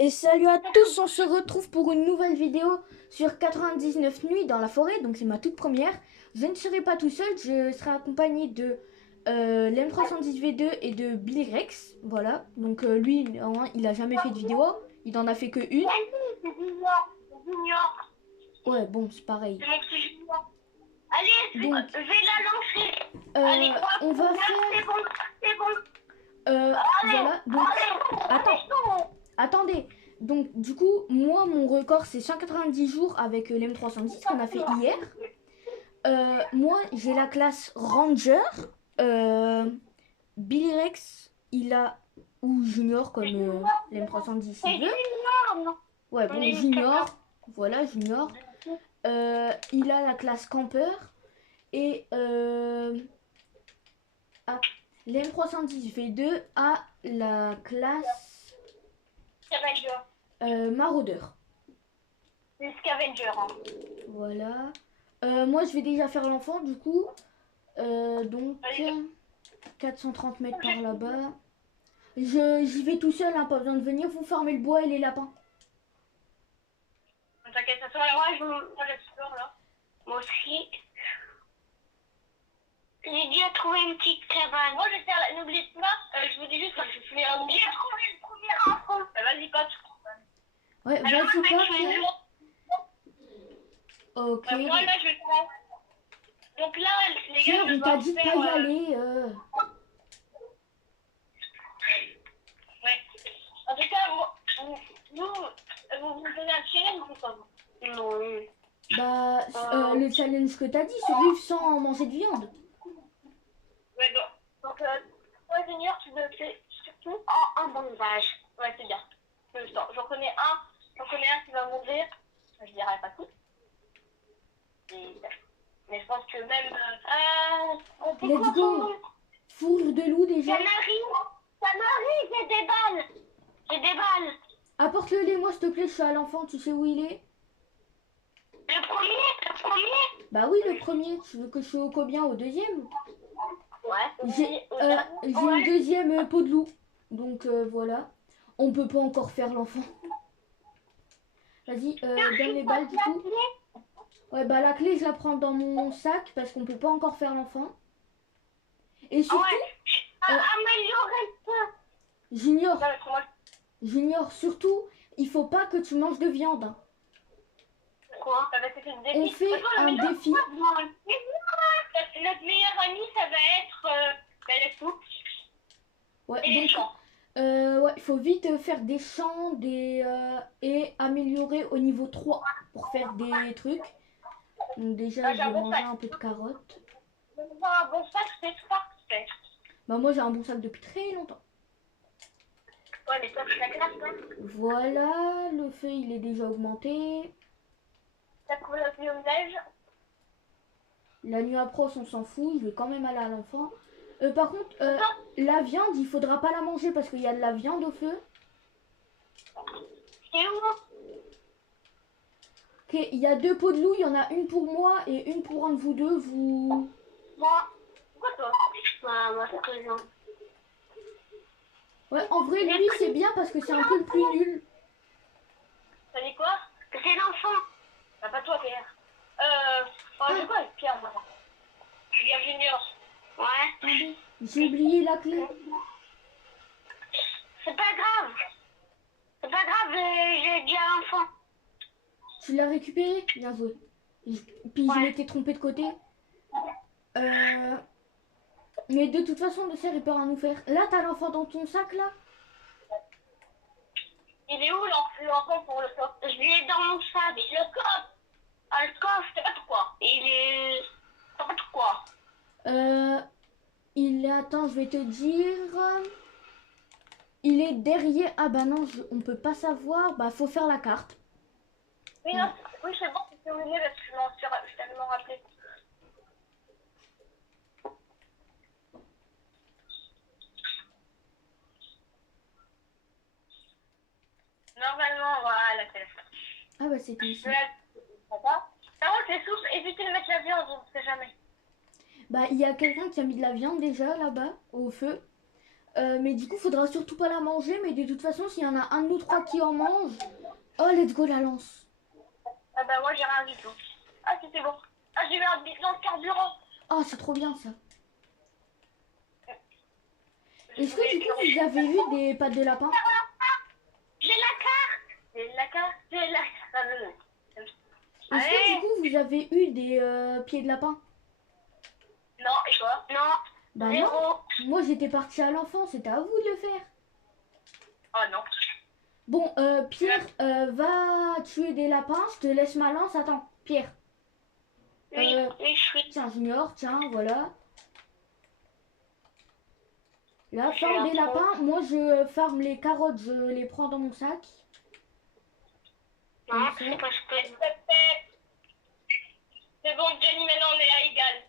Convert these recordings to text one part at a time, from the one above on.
Et salut à tous, on se retrouve pour une nouvelle vidéo sur 99 nuits dans la forêt, donc c'est ma toute première. Je ne serai pas tout seul, je serai accompagné de l'M310V2 et de Billy Rex, voilà. Donc lui, non, il a jamais fait de vidéo, il en a fait que une. Ouais, bon, c'est pareil. Allez, Donc, je vais la lancer. Allez, on va c'est faire... bon, c'est bon. Voilà, donc... Attendez, donc du coup, moi, mon record, c'est 190 jours avec l'M310 qu'on a fait hier. Moi, j'ai la classe Ranger. Billy Rex, il a... Ou Junior, comme l'M310 C'est il veut. junior, non? Ouais, bon, Junior. Voilà, Junior. Il a la classe Camper. Et l'M310 V2 a la classe Scavenger. Maraudeur. C'est Scavenger. Hein. Voilà. Moi, je vais déjà faire l'enfant, du coup. Donc, 430 mètres par là-bas. J'y vais tout seul, hein, pas besoin de venir vous farmer le bois et les lapins. T'inquiète, ça moi, moi j'explore là. Moi aussi. J'ai déjà trouvé une petite cabane. Moi, je vais faire la... N'oublie pas, je vous dis juste que je fais un... J'ai trouvé le premier enfant. Vas-y, pas tout. Ouais, vas-y, pas. Ok. Moi, là, je vais faire... Donc là, les gars, Tiens, je on t'a vais dit de faire... pas y aller. Ouais. En tout cas, moi, vous faisiez un challenge ou pas? Non. Bah, le challenge que t'as dit, survivre sans manger de viande. Ouais, bon. Donc, toi, Junior, tu veux faire surtout un bondage. Ouais, c'est bien. J'en connais un qui va mourir. Je dirais pas tout. Mais je pense que même... Let's go. Fourre de loup déjà. Canary, j'ai des balles. J'ai des balles. Apporte-le-les, moi, s'il te plaît, je suis à l'enfant, tu sais où il est? Le premier. Bah oui, le premier. Tu veux que je sois au combien? Au deuxième? Ouais. J'ai une deuxième peau de loup. Donc voilà. On peut pas encore faire l'enfant. Vas-y, donne les balles du coup. Ouais, bah la clé, je la prends dans mon sac parce qu'on peut pas encore faire l'enfant. Et surtout, Améliorer le Junior, Junior, surtout, il faut pas que tu manges de viande. Quoi? On fait un défi. Notre meilleur ami, ça va être les soupes Ouais, et les champs. Ouais, il faut vite faire des champs et améliorer au niveau 3 pour faire des trucs. Donc déjà, je vais manger un peu de carottes. Un bon sac, c'est parfait. Bah moi, j'ai un bon sac depuis très longtemps. Ouais, mais toi, tu la classe, hein. Voilà, le feu, il est déjà augmenté. T'as trouvé le biome belge? La nuit à pros, on s'en fout, je vais quand même aller à l'enfant. Par contre, la viande, il faudra pas la manger parce qu'il y a de la viande au feu. C'est où? Ok, il y a 2 pots de loup, il y en a une pour moi et une pour un de vous deux. Moi. Pourquoi toi? Moi, c'est présent. Ouais, en vrai, lui, c'est bien parce que c'est un peu le plus nul. T'as dit quoi? Que c'est l'enfant. Bah, pas toi, Pierre. C'est quoi avec Pierre, moi? Pierre Junior. Ouais. Attendez, j'ai oublié la clé. C'est pas grave. C'est pas grave, j'ai déjà l'enfant. Tu l'as récupéré? Bien joué. Puis je m'étais trompé de côté. Mais de toute façon, le cerf, il peut rien nous faire. Là, t'as l'enfant dans ton sac, là? Il est où l'enfant pour le coffre? Je lui ai dans mon sac. Le coffre. Ah, le coffre, c'est pas tout quoi. Il est... C'est pas tout quoi. Il est... Attends, je vais te dire... Il est derrière... Ah bah non, on peut pas savoir. Bah, faut faire la carte. Oui, non, oui, c'est bon, c'est terminé parce que je t'avais m'en rappelé. Normalement, voilà, c'est ça. Ah bah c'était ici. Par contre, les soupes, évitez de mettre la viande, on ne sait jamais. Bah, il y a quelqu'un qui a mis de la viande déjà là-bas, au feu. Mais du coup, faudra surtout pas la manger. Mais de toute façon, s'il y en a un de nous trois qui en mange, oh, let's go la lance. Ah bah moi j'ai rien du tout. Ah si c'est bon. Ah j'ai eu un bip dans le carburant. Oh, c'est trop bien ça. Est-ce que du coup, vous avez eu des pattes de lapin? J'ai la carte. J'ai la carte. J'ai la carte. Est-ce que du coup, vous avez eu des pieds de lapin? Non, et toi? Non. Bah Zéro. non. Moi, j'étais partie à l'enfant. C'était à vous de le faire. Oh non. Bon, Pierre, va tuer des lapins. Je te laisse ma lance. Attends, Pierre. Oui, oui, je suis. Tiens, Junior, tiens, voilà. Là, farm des lapins. Moi, je farme les carottes. Je les prends dans mon sac. Non, c'est pas ce que je fais. C'est bon, Jenny, maintenant on est à égal.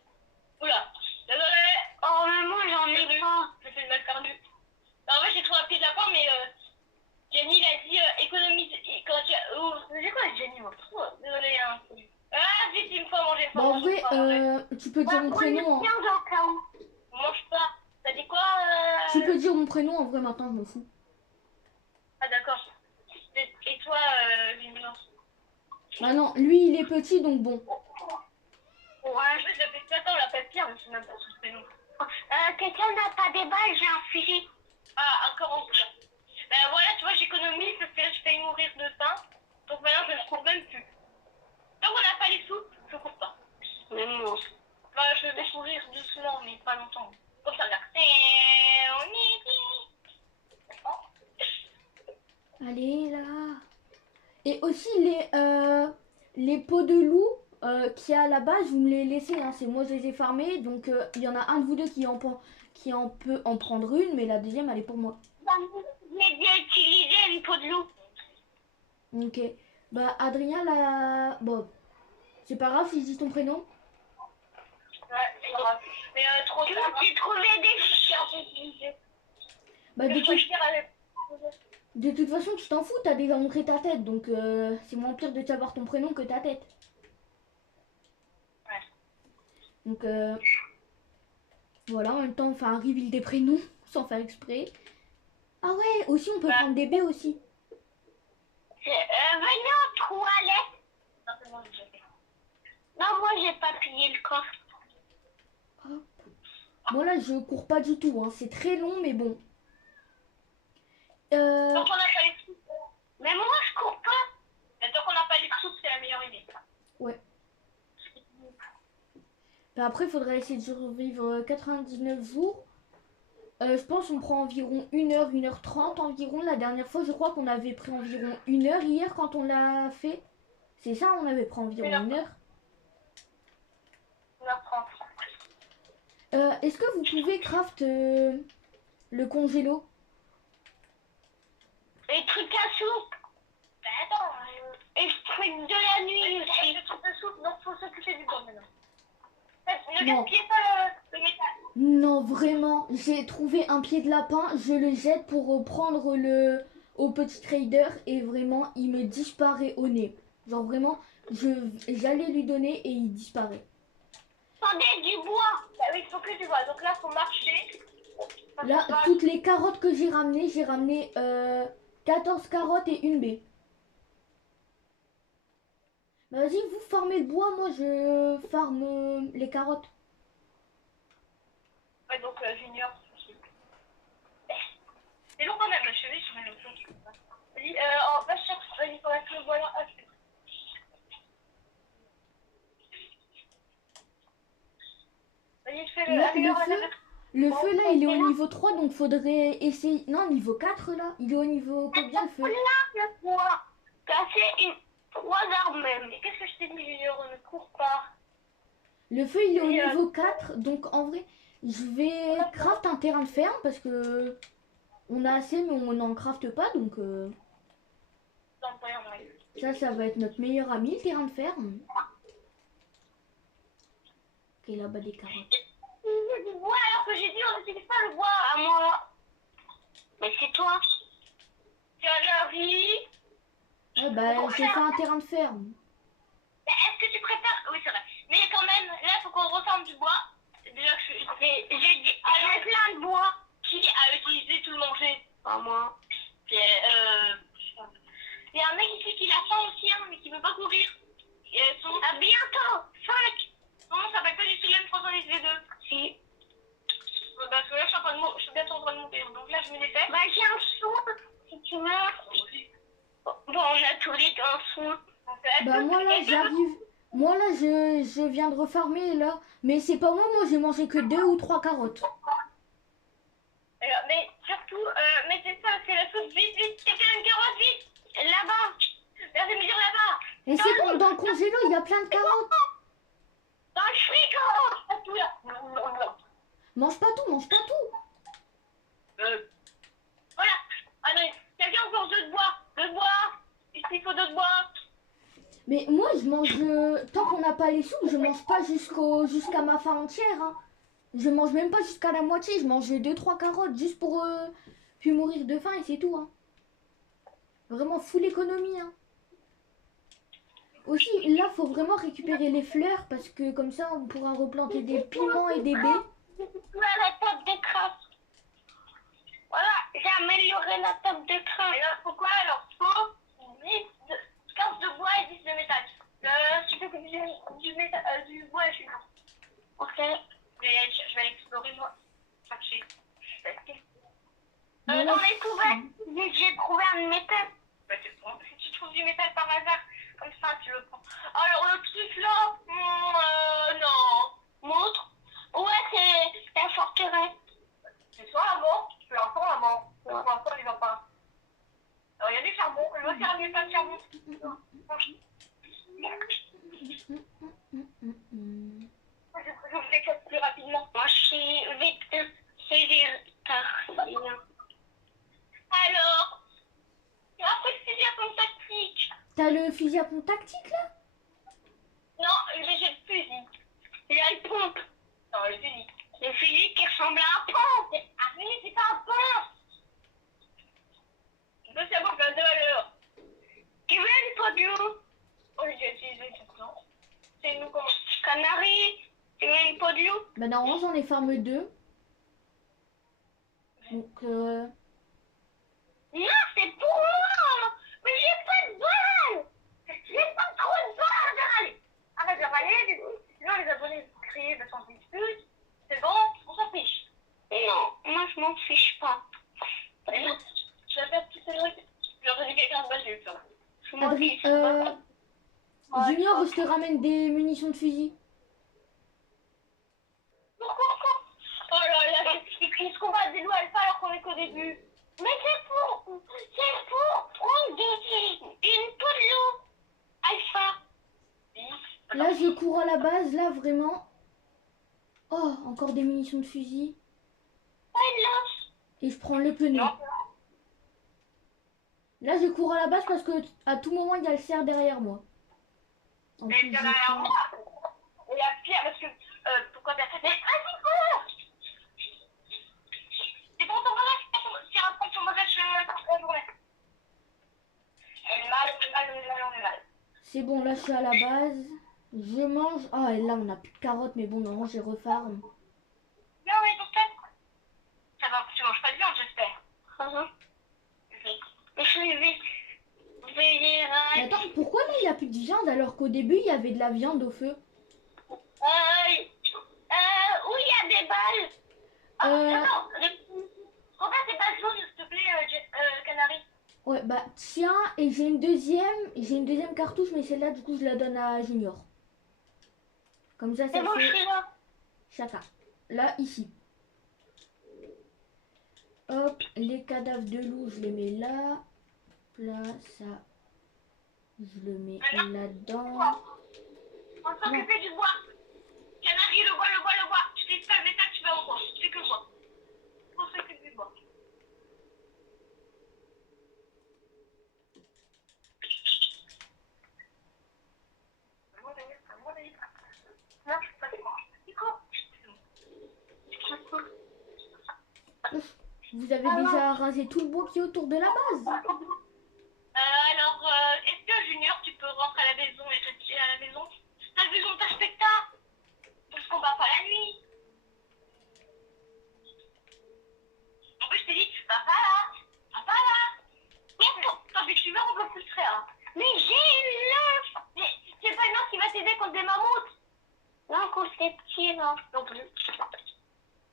Oula, désolé. Oh, mais moi j'en ai pas. J'ai fait le mal perdu. En vrai, j'ai trouvé un pied de lapin, mais Jenny, il a dit économise. Quand tu as. J'ai quoi, Jenny, moi? Désolé, hein. Ah, vite, il me faut manger. Bah, en vrai, tu peux dire mon prénom. Mange pas. T'as dit quoi Tu peux dire mon prénom en vrai maintenant, je m'en fous. Ah, d'accord. Et toi, Junior? Ah non, lui il est petit donc bon. Ouais, je sais, depuis ce matin, on l'appelle Pierre, mais c'est même pas son prénom. Quelqu'un n'a pas des balles, j'ai un fusil. Ah, encore en plus. Ben voilà, tu vois, j'économise parce que là, je failli mourir de faim. Donc maintenant, je ne cours même plus. Tant qu'on n'a pas les sous, je cours pas. Même moi. Bah, je vais courir doucement, mais pas longtemps. Comme ça, regarde. Allez là. Et aussi les peaux de loup qu'il y a là-bas, vous me les laissez, hein, c'est moi je les ai farmés, donc il y en a un de vous deux qui en peut en prendre une, mais la deuxième elle est pour moi. J'ai bien utilisé une peau de loup. Ok. Bah Adrien là. Bon. C'est pas grave si je dis ton prénom. Ouais, c'est grave. Mais trop tard. J'ai trouvé des fichiers. Bah de toute façon tu t'en fous, t'as déjà montré ta tête, donc c'est moins pire de savoir ton prénom que ta tête. Ouais. Donc voilà, en même temps on fait un reveal des prénoms sans faire exprès. Ah ouais, aussi on peut prendre des baies aussi. Venez aux toilettes. Non, moi j'ai pas plié le coffre. Hop. Bon là je cours pas du tout, hein. C'est très long mais bon. Tant qu'on n'a pas les sous. Mais moi je cours pas. Mais tant qu'on n'a pas les sous, c'est la meilleure idée. Ouais. Bah, après il faudrait essayer de survivre 99 jours. Je pense qu'on prend environ 1h, 1h30 environ. La dernière fois je crois qu'on avait pris environ 1 heure hier quand on l'a fait. C'est ça, on avait pris environ 1 heure. 1h30. Est-ce que vous pouvez craft le congélo? Les trucs à soupe. Ben attends. Et le truc de la nuit aussi. Le truc de soupe, donc faut s'occuper du bois maintenant. Ne gaspillez pas le métal. Non, vraiment, j'ai trouvé un pied de lapin, je le jette pour prendre le au petit trader et vraiment il me disparaît au nez. Genre vraiment, j'allais lui donner et il disparaît. Attendez, du bois. Bah oui, il faut que du bois. Donc là, faut marcher. Là, toutes les carottes que j'ai ramené 14 carottes et une baie. Bah, vas-y, vous farmez le bois, moi je farme les carottes. Ouais, donc Junior. C'est long quand même, je vais sur une autre. Vas-y, va chercher. Vas-y, faut mettre le bois là. Vas-y, fais-le. Là, le feu là il est au niveau 3 donc faudrait essayer. Non, niveau 4 là. Il est au niveau combien le feu? Là, le bois. Casser 3 arbres même. Qu'est-ce que je t'ai dit, Junior? Ne cours pas. Le feu il est au niveau 4 donc en vrai je vais craft un terrain de ferme parce que on a assez mais on n'en crafte pas donc ça va être notre meilleur ami le terrain de ferme. Ok, là-bas des carottes. Du bois alors que j'ai dit on n'utilise pas le bois à moi. Mais c'est toi. Tiens, Larry. Ouais bah j'ai fait un terrain de ferme. Est-ce que tu préfères... Oui, c'est vrai. Mais quand même, là, il faut qu'on referme du bois. Déjà que j'ai plein de bois. Qui a utilisé tout le manger? Pas moi. Puis, il y a un mec ici qui l'a faim aussi, hein, mais qui veut pas courir. À bientôt 5. Non, ça s'appelle pas du tout M310V2. Si. Parce que là, je suis bientôt en train de mourir. Donc là, je me défais. Bah, j'ai un soin, si tu veux. Bon, on a tous les deux un soin. Bah moi là j'arrive. Moi là je viens de refarmer là. Mais c'est pas moi, j'ai mangé que 2 ou 3 carottes. Mais surtout, mettez ça, c'est la soupe, vite, vite, quelqu'un a une carotte, vite. Là-bas. Merci de me dire là-bas. Et c'est bon, dans le congélo il y a plein de carottes. Dans le frigo. Pas tout là. Mange pas tout, mange pas tout. Voilà. Allez, quelqu'un encore de bois. De bois. Il faut de bois. Mais moi je mange, tant qu'on n'a pas les soupes, je mange pas jusqu'à ma faim entière. Hein. Je mange même pas jusqu'à la moitié, je mange 2-3 carottes juste pour puis mourir de faim et c'est tout. Hein. Vraiment full économie. Hein. Aussi là faut vraiment récupérer les fleurs parce que comme ça on pourra replanter des piments et des baies. La table de crasse. Voilà, j'ai amélioré la table de crasse. Et là, pourquoi alors? Faut 15 de bois et 10 de métal. Si tu fais du bois, je suis là. Ok. Je vais l'explorer moi. Chercher. Dans les poubelles, j'ai trouvé un métal. Bah, tu le prends. Si tu trouves du métal par hasard, comme ça, tu le prends. Alors, le truc là, non. Montre. Ouais, c'est la forteresse. C'est ça la mort? Je suis encore la mort. Pour l'instant, il va pas. Alors, il y a du charbon. Je veux faire du tas de charbon. Je vous fais ça plus rapidement. Moi, je suis vite. C'est tard. Alors, après le fusil à pompe tactique. T'as le fusil à pompe tactique là? Non, j'ai le fusil. Il y a le pompe. Non, le fusil. Le fusil qui ressemble à un pompe. Ah oui, c'est pas un pompe. Ça, c'est bon, plein de valeur. Qui veut une podio? Oh, j'ai utilisé tout ça. C'est nous comment? Canari. Tu veux une podio? Bah normalement j'en ai farmé 2. Donc Non, c'est pour moi. Mais j'ai pas de balles. J'ai pas trop de balles. Arrête de râler. Sinon, les abonnés vont crier de s'en dispute. C'est bon, on s'en fiche. Non, moi je m'en fiche pas. Je vais faire tous ces trucs. J'aurais dit quelqu'un de battu, ça. Je m'en fiche pas. Junior, je te ramène des munitions de fusil. Pourquoi? Oh là là, c'est triste qu'on va des loups alpha alors qu'on est qu'au début. Mais c'est pour prendre une peau de loup alpha. Là je cours à la base, là vraiment. Oh, encore des munitions de fusil. Et je prends les pneus. Là je cours à la base parce que à tout moment il y a le cerf derrière moi. En plus, j'ai faim. Et la pierre, parce que pourquoi personne. Mais vas-y, cours. C'est bon, ton bagage. C'est un peu ton bagage la journée. On est mal. C'est bon, là je suis à la base. Je mange. Ah, et là on a plus de carottes, mais bon, non, j'ai refarm. Non, mais donc ça va, tu manges pas de viande, j'espère. Mais attends, pourquoi là il n'y a plus de viande alors qu'au début il y avait de la viande au feu? Où il y a des balles? Attends, pourquoi c'est pas jaune, s'il te plaît, Canary? Ouais, bah tiens, et j'ai une deuxième cartouche, mais celle-là du coup je la donne à Junior. Comme ça, ça bon, fait je suis là. chacun. Là, ici. Hop, les cadavres de loup, je les mets là. Là, ça, je le mets là-dedans. On s'occuper du bois. Canary, le bois. Tu t'es pas ça, tu vas au bois. Tu fais que bois. On s'occupe du bois. Non, je peux pas le voir. Vous avez déjà rasé tout le bois qui est autour de la base? Alors, est-ce que Junior, tu peux rentrer à la maison et rester à la maison? T'as vu ton spectacle? Parce qu'on va pas la nuit. tumeurs, on peut plus le faire. Mais j'ai une lance. Mais c'est pas une lance qui va t'aider contre des mammouths. Non, quand c'est petit, non. Non plus.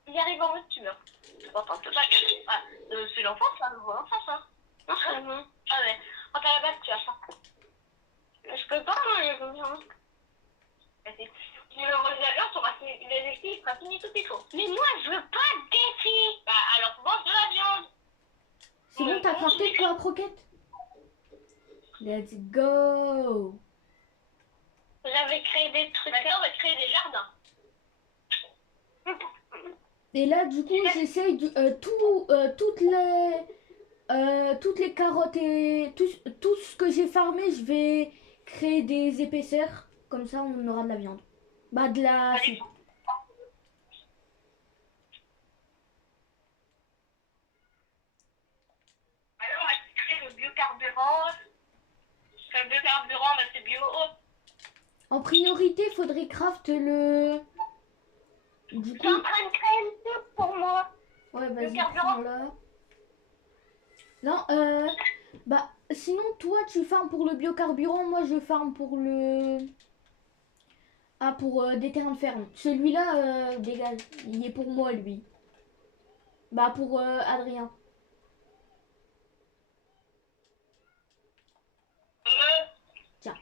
Il arrive en mode tumeur. C'est l'enfance, ça, l'enfance, hein. Non, c'est bon. Ah ouais. Quand t'as la base, tu as ça. Je peux pas manger comme ça. Tu veux manger la viande, le défi, il sera fini tout est chaud. Mais moi, je veux pas de défi. Bah, alors mange de la viande. C'est bon, t'as crafté pour la croquette? Let's go. J'avais créé des trucs. Maintenant, on va créer des jardins. Et là, du coup, j'essaye toutes les carottes et tout ce que j'ai farmé, je vais créer des épaisseurs. Comme ça, on aura de la viande. Bah, de la soupe. Alors, on va créer le biocarburant. Le biocarburant, bah, c'est bio. En priorité, il faudrait craft le... Du Je coup... suis en train de créer une soupe pour moi. Ouais, vas-y, Biocarburant. prends-la. Non, bah, sinon, toi, tu farmes pour le biocarburant. Moi, je farme pour le... Ah, pour des terrains de ferme. Celui-là, dégage. Il est pour moi, lui. Bah, pour Adrien. Tiens.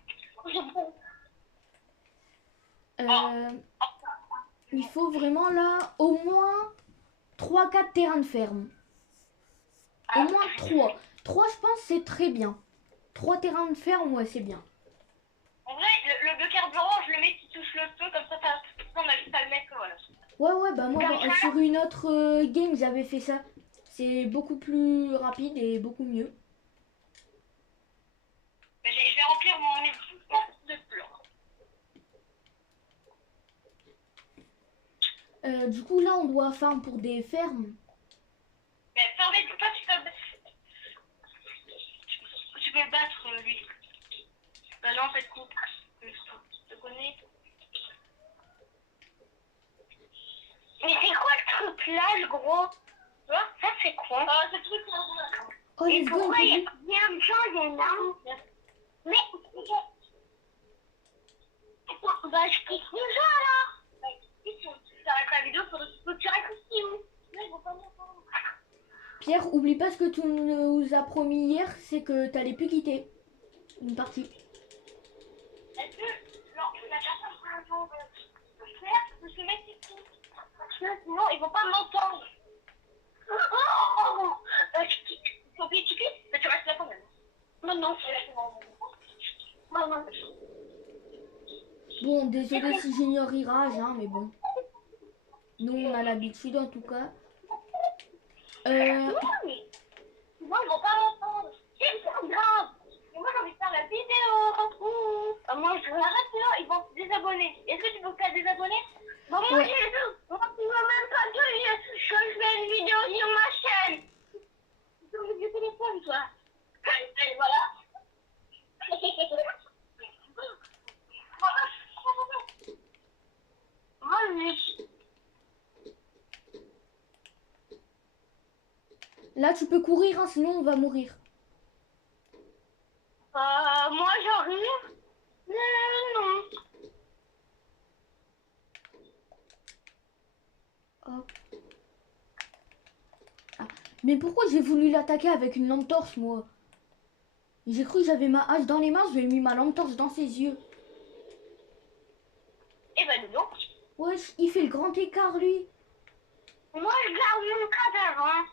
Il faut vraiment, là, au moins 3-4 terrains de ferme. Au moins 3. 3, je pense, c'est très bien. 3 terrains de ferme, ouais, c'est bien. En vrai, le biocarburant, je le mets qui touche le feu, comme ça, on a juste à le mettre, voilà. Ouais, bah moi, sur une autre game, j'avais fait ça. C'est beaucoup plus rapide et beaucoup mieux. Mais je vais remplir mon équipement de plans. Du coup, là, on doit farm pour des fermes. Mais fermez tout ça, tu peux battre lui. Bah non, en fait, coupe. Je te connais. Mais c'est quoi le truc là, le gros? Tu vois, ça c'est quoi? Ah, c'est le truc là. Oh, Et let's go, pourquoi il y a un champ, il y en a? Mais... Attends, bah je clique déjà là. Si tu arrêtes la vidéo, faut que tu raccourcis où? Pierre, oublie pas ce que tu nous as promis hier, c'est que t'allais plus quitter une partie. Est-ce que la personne qui a besoin de faire, de se mettre ici? Parce que sinon, ils vont pas m'entendre. Oh, tu cliques, mais tu restes là quand même. Non, non, non, non. Bon, désolé si j'ignore Irage, hein, mais bon. Nous, on a l'habitude, en tout cas. Non, mais sinon, ils vont pas m'entendre. C'est pas grave. Et moi, j'ai envie de faire la vidéo. Moi, je l'arrête là, ils vont se désabonner. Est-ce que tu peux faire désabonner? Bon, moi, Ouais. moi, tu veux même pas que je fais une vidéo sur ma chaîne. Tu veux du téléphone, toi. Allez, voilà. Moi, Là, tu peux courir, hein, sinon on va mourir. moi, j'arrive. Non. Hop. Ah. Mais pourquoi j'ai voulu l'attaquer avec une lampe torche, moi? J'ai cru que j'avais ma hache dans les mains, je lui ai mis ma lampe torche dans ses yeux. Eh ben, non. Wesh, il fait le grand écart, lui. Moi, je garde mon cadavre, hein.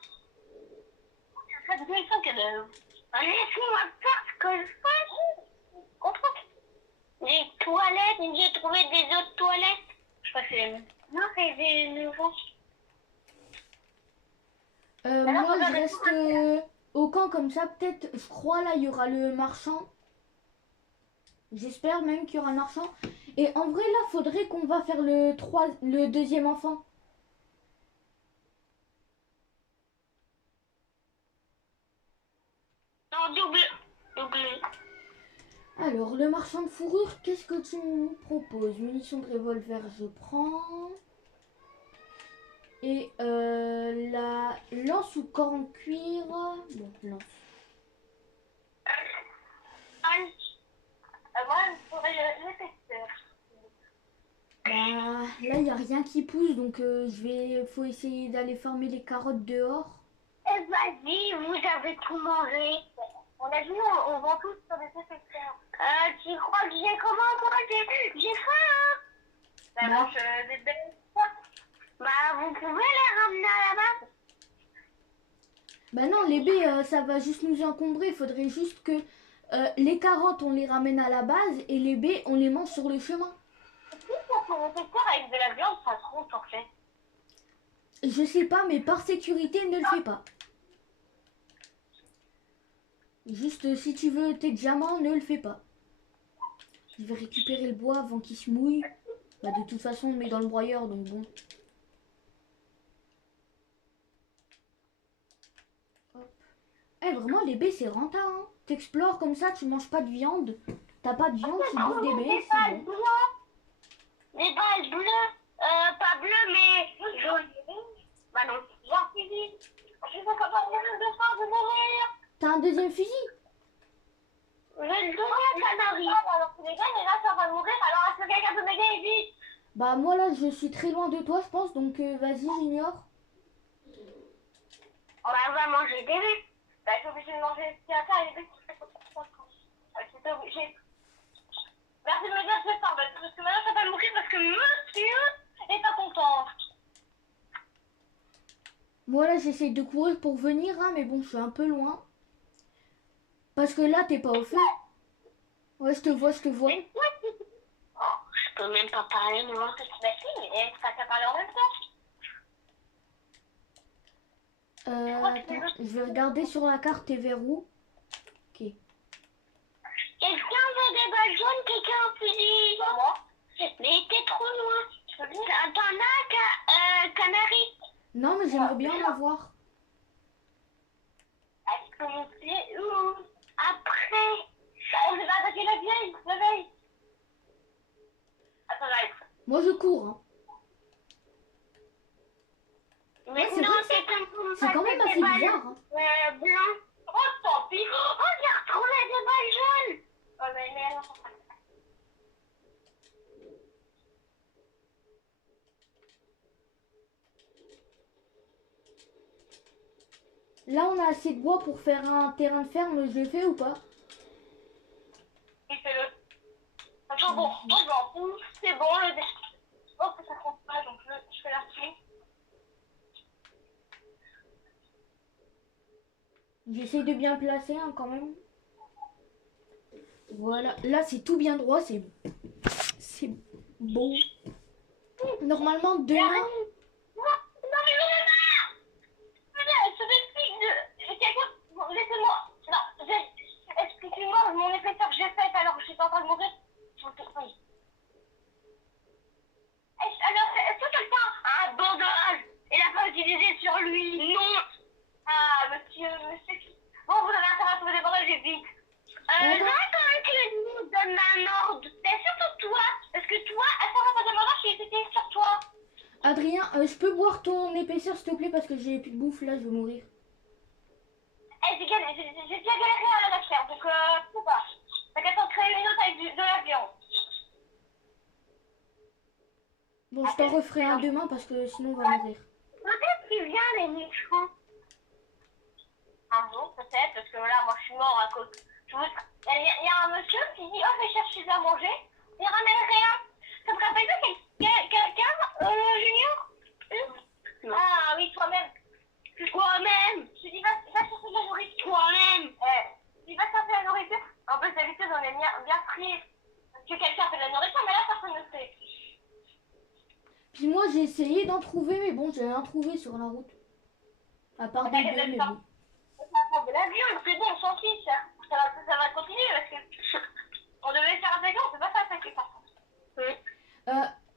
Ça devient son cadavre. Laisse-moi faire ce que je fais. Comprends? Les toilettes, j'ai trouvé des autres toilettes. Je crois que c'est les mêmes. Non, c'est des nouveaux. Moi, je reste au camp comme ça. Peut-être, je crois, là, il y aura le marchand. J'espère même qu'il y aura le marchand. Et en vrai, là, faudrait qu'on va faire le deuxième enfant. Non, double. Alors, le marchand de fourrure, qu'est-ce que tu nous proposes? Munitions de revolver, je prends. Et la lance ou corps en cuir. Bon, lance. a rien qui pousse, donc faut essayer d'aller farmer les carottes dehors. Eh, vas-y, vous avez tout mangé. On a dit, on vend tous sur des épaisseurs. Tu crois que j'ai comment, moi? J'ai faim, hein. Ça Bah. mange des belles fois. Bah, vous pouvez les ramener à la base. Bah non, les baies, ça va juste nous encombrer. Il faudrait juste que les carottes, on les ramène à la base et les baies, on les mange sur le chemin. Si ça fait épaisseur avec de la viande, ça se compte en fait. Je sais pas, mais par sécurité, ne le fais pas. Juste, si tu veux tes diamants, ne le fais pas. Je vais récupérer le bois avant qu'il se mouille. Bah de toute façon, on le met dans le broyeur, donc bon. Eh, vraiment, les baies, c'est rentable, hein. T'explores comme ça, tu manges pas de viande. T'as pas de viande, tu bouffes des baies, c'est bon. Des balles bleues, pas bleues, mais jaunes. Bah non, genre fusil. Je sais pas de faire de mourir. T'as un deuxième fusil? Je vais le donner à Canary. Alors tu les gagnes et là ça va mourir, alors est-ce que quelqu'un peut m'aider vite? Bah moi là, je suis très loin de toi, je pense, donc vas-y, j'ignore. On va manger des baies. Bah je suis obligée de manger ce qu'il y a à terre et les baies. C'est obligé. Merci de me dire que c'est ça, parce que maintenant ça va mourir parce que monsieur est pas content. Moi là, j'essaye de courir pour venir, hein, mais bon, je suis un peu loin. Parce que là, t'es pas au feu. Ouais, je te vois, je te vois. Oh, je peux même pas parler, mais moi, c'est facile, mais ça peut parler en même temps. Attends, je vais regarder sur la carte, t'es vers où? Ok. Quelqu'un veut des balles jaunes, quelqu'un un fusil. Moi. Mais t'es trop loin. T'en as, Canary? Non, mais j'aimerais bien en avoir. Est-ce que vous savez où? Après. On va attaquer la vieille, la veille. Attends, j'arrive. Moi, je cours, hein. Mais c'est non, vrai c'est quand même assez bizarre, hein. Blanc. Oh, tant pis. Oh, j'ai retrouvé des balles jaunes. Oh, mais merde. Là, on a assez de bois pour faire un terrain de ferme, je le fais ou pas? Et fais-le. Attends, bon, on s'en fout. C'est bon, le dé. Je pense que ça compte pas, donc je fais la suite. J'essaye de bien placer, hein, quand même. Voilà, là, c'est tout bien droit, c'est beau. Normalement, demain... Non, mais ce défi de quelqu'un, laissez-moi. Non, excusez-moi, mon épaisseur que j'ai faite alors que j'étais en train de mourir. Oui. Alors, est-ce que quelqu'un a un bandage et l'a pas utilisé sur lui? Non. Ah, monsieur. Bon, vous avez intérêt à trouver des bandages et vite. J'attends que nous donne un ordre. Mais surtout toi, parce que toi, à part pas de bandage, c'était sur toi. Adrien, je peux boire ton épaisseur, s'il te plaît, parce que j'ai plus de bouffe, là, je vais mourir. J'ai déjà galéré à la faire, donc je sais pas. T'as qu'à t'en créer une autre avec de la viande. Bon, je t'en referai un demain, parce que sinon, on va mourir. Peut-être qu'il vient, les méchants. Un jour, peut-être, parce que là, moi, je suis mort à cause... Il y a un monsieur qui dit, oh, je vais chercher à manger. Il ramène rien. Ça te rappelle pas quelqu'un, Junior? Non. Ah oui, toi-même. Toi-même. Je dis, va chercher de la nourriture. Toi-même. Tu vas chercher la nourriture. En plus, d'habitude, on est bien pris que quelqu'un fait de la nourriture, mais là, personne ne sait. Puis moi, j'ai essayé d'en trouver, mais bon, j'ai rien trouvé sur la route. À part des baies, mais bon. De la viande, c'est bon, on s'en fiche. Ça va continuer parce que on devait faire un on peut pas faire ça par contre. Oui.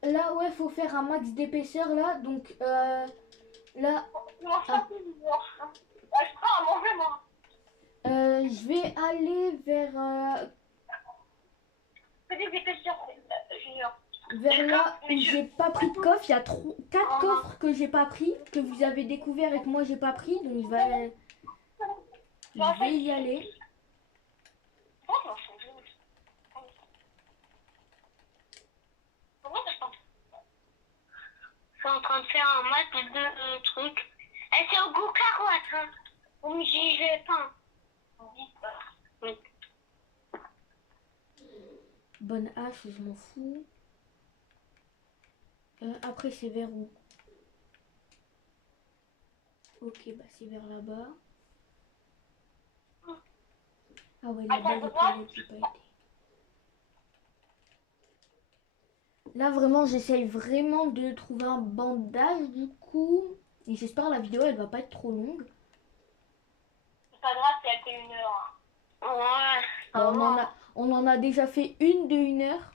Là, ouais, faut faire un max d'épaisseur, là, donc là... Je mange pas plus, je prends à manger, moi. Je vais aller vers... Fais des épaisseurs, Junior. Vers là où j'ai pas pris de coffre. Il y a 4 coffres que j'ai pas pris, que vous avez découvert et que moi j'ai pas pris, donc je vais y aller. train de faire un mat de trucs. Et c'est au goût carotte, hein. Vous me jugez pas. Oui. Bonne hache, je m'en fous. Après, c'est vers où? Ok, bah c'est vers là-bas. Ah ouais, là-bas, les toilettes, j'ai pas été. Là, vraiment, j'essaye vraiment de trouver un bandage, du coup. Et j'espère la vidéo, elle va pas être trop longue. C'est pas grave si elle fait 1 heure. Ouais. Bon, on en a déjà fait une de 1 heure.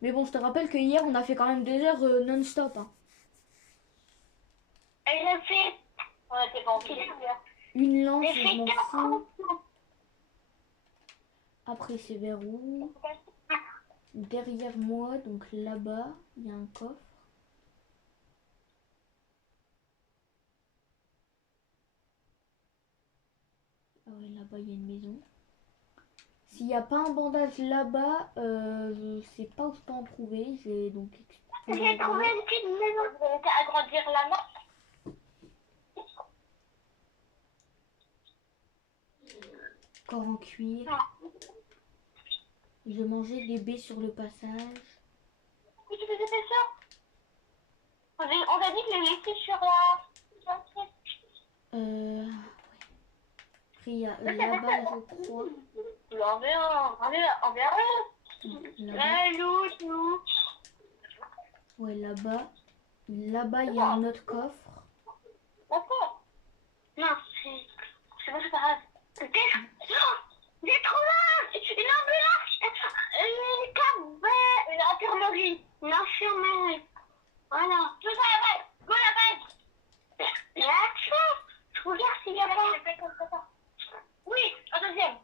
Mais bon, je te rappelle que hier, on a fait quand même 2 heures non-stop. Hein. Elle a fait... Ouais, c'est bon. Une lance, je m'en fous. Après, c'est vers où? Derrière moi, donc là-bas, il y a un coffre. Ah ouais, là-bas, il y a une maison. S'il n'y a pas un bandage là-bas, je sais pas où je peux en trouver. J'ai donc J'ai trouvé une petite maison. Vous allez agrandir la main. Corps en cuir. Je mangeais des baies sur le passage. Tu faisais ça? On a dit de les laisser sur la... Ouais. Après, il y a là-bas, je crois. On verra. Là-bas. Ouais, là-bas. Là-bas, il y a un autre coffre. D'accord. Non, c'est bon, c'est pas grave. J'ai trouvé une ambulance, une cabane, une infirmerie. Une infirmerie. Voilà. Tout ça, la base. Go, la base. L'action. Je regarde s'il y a pas. Oui, un deuxième.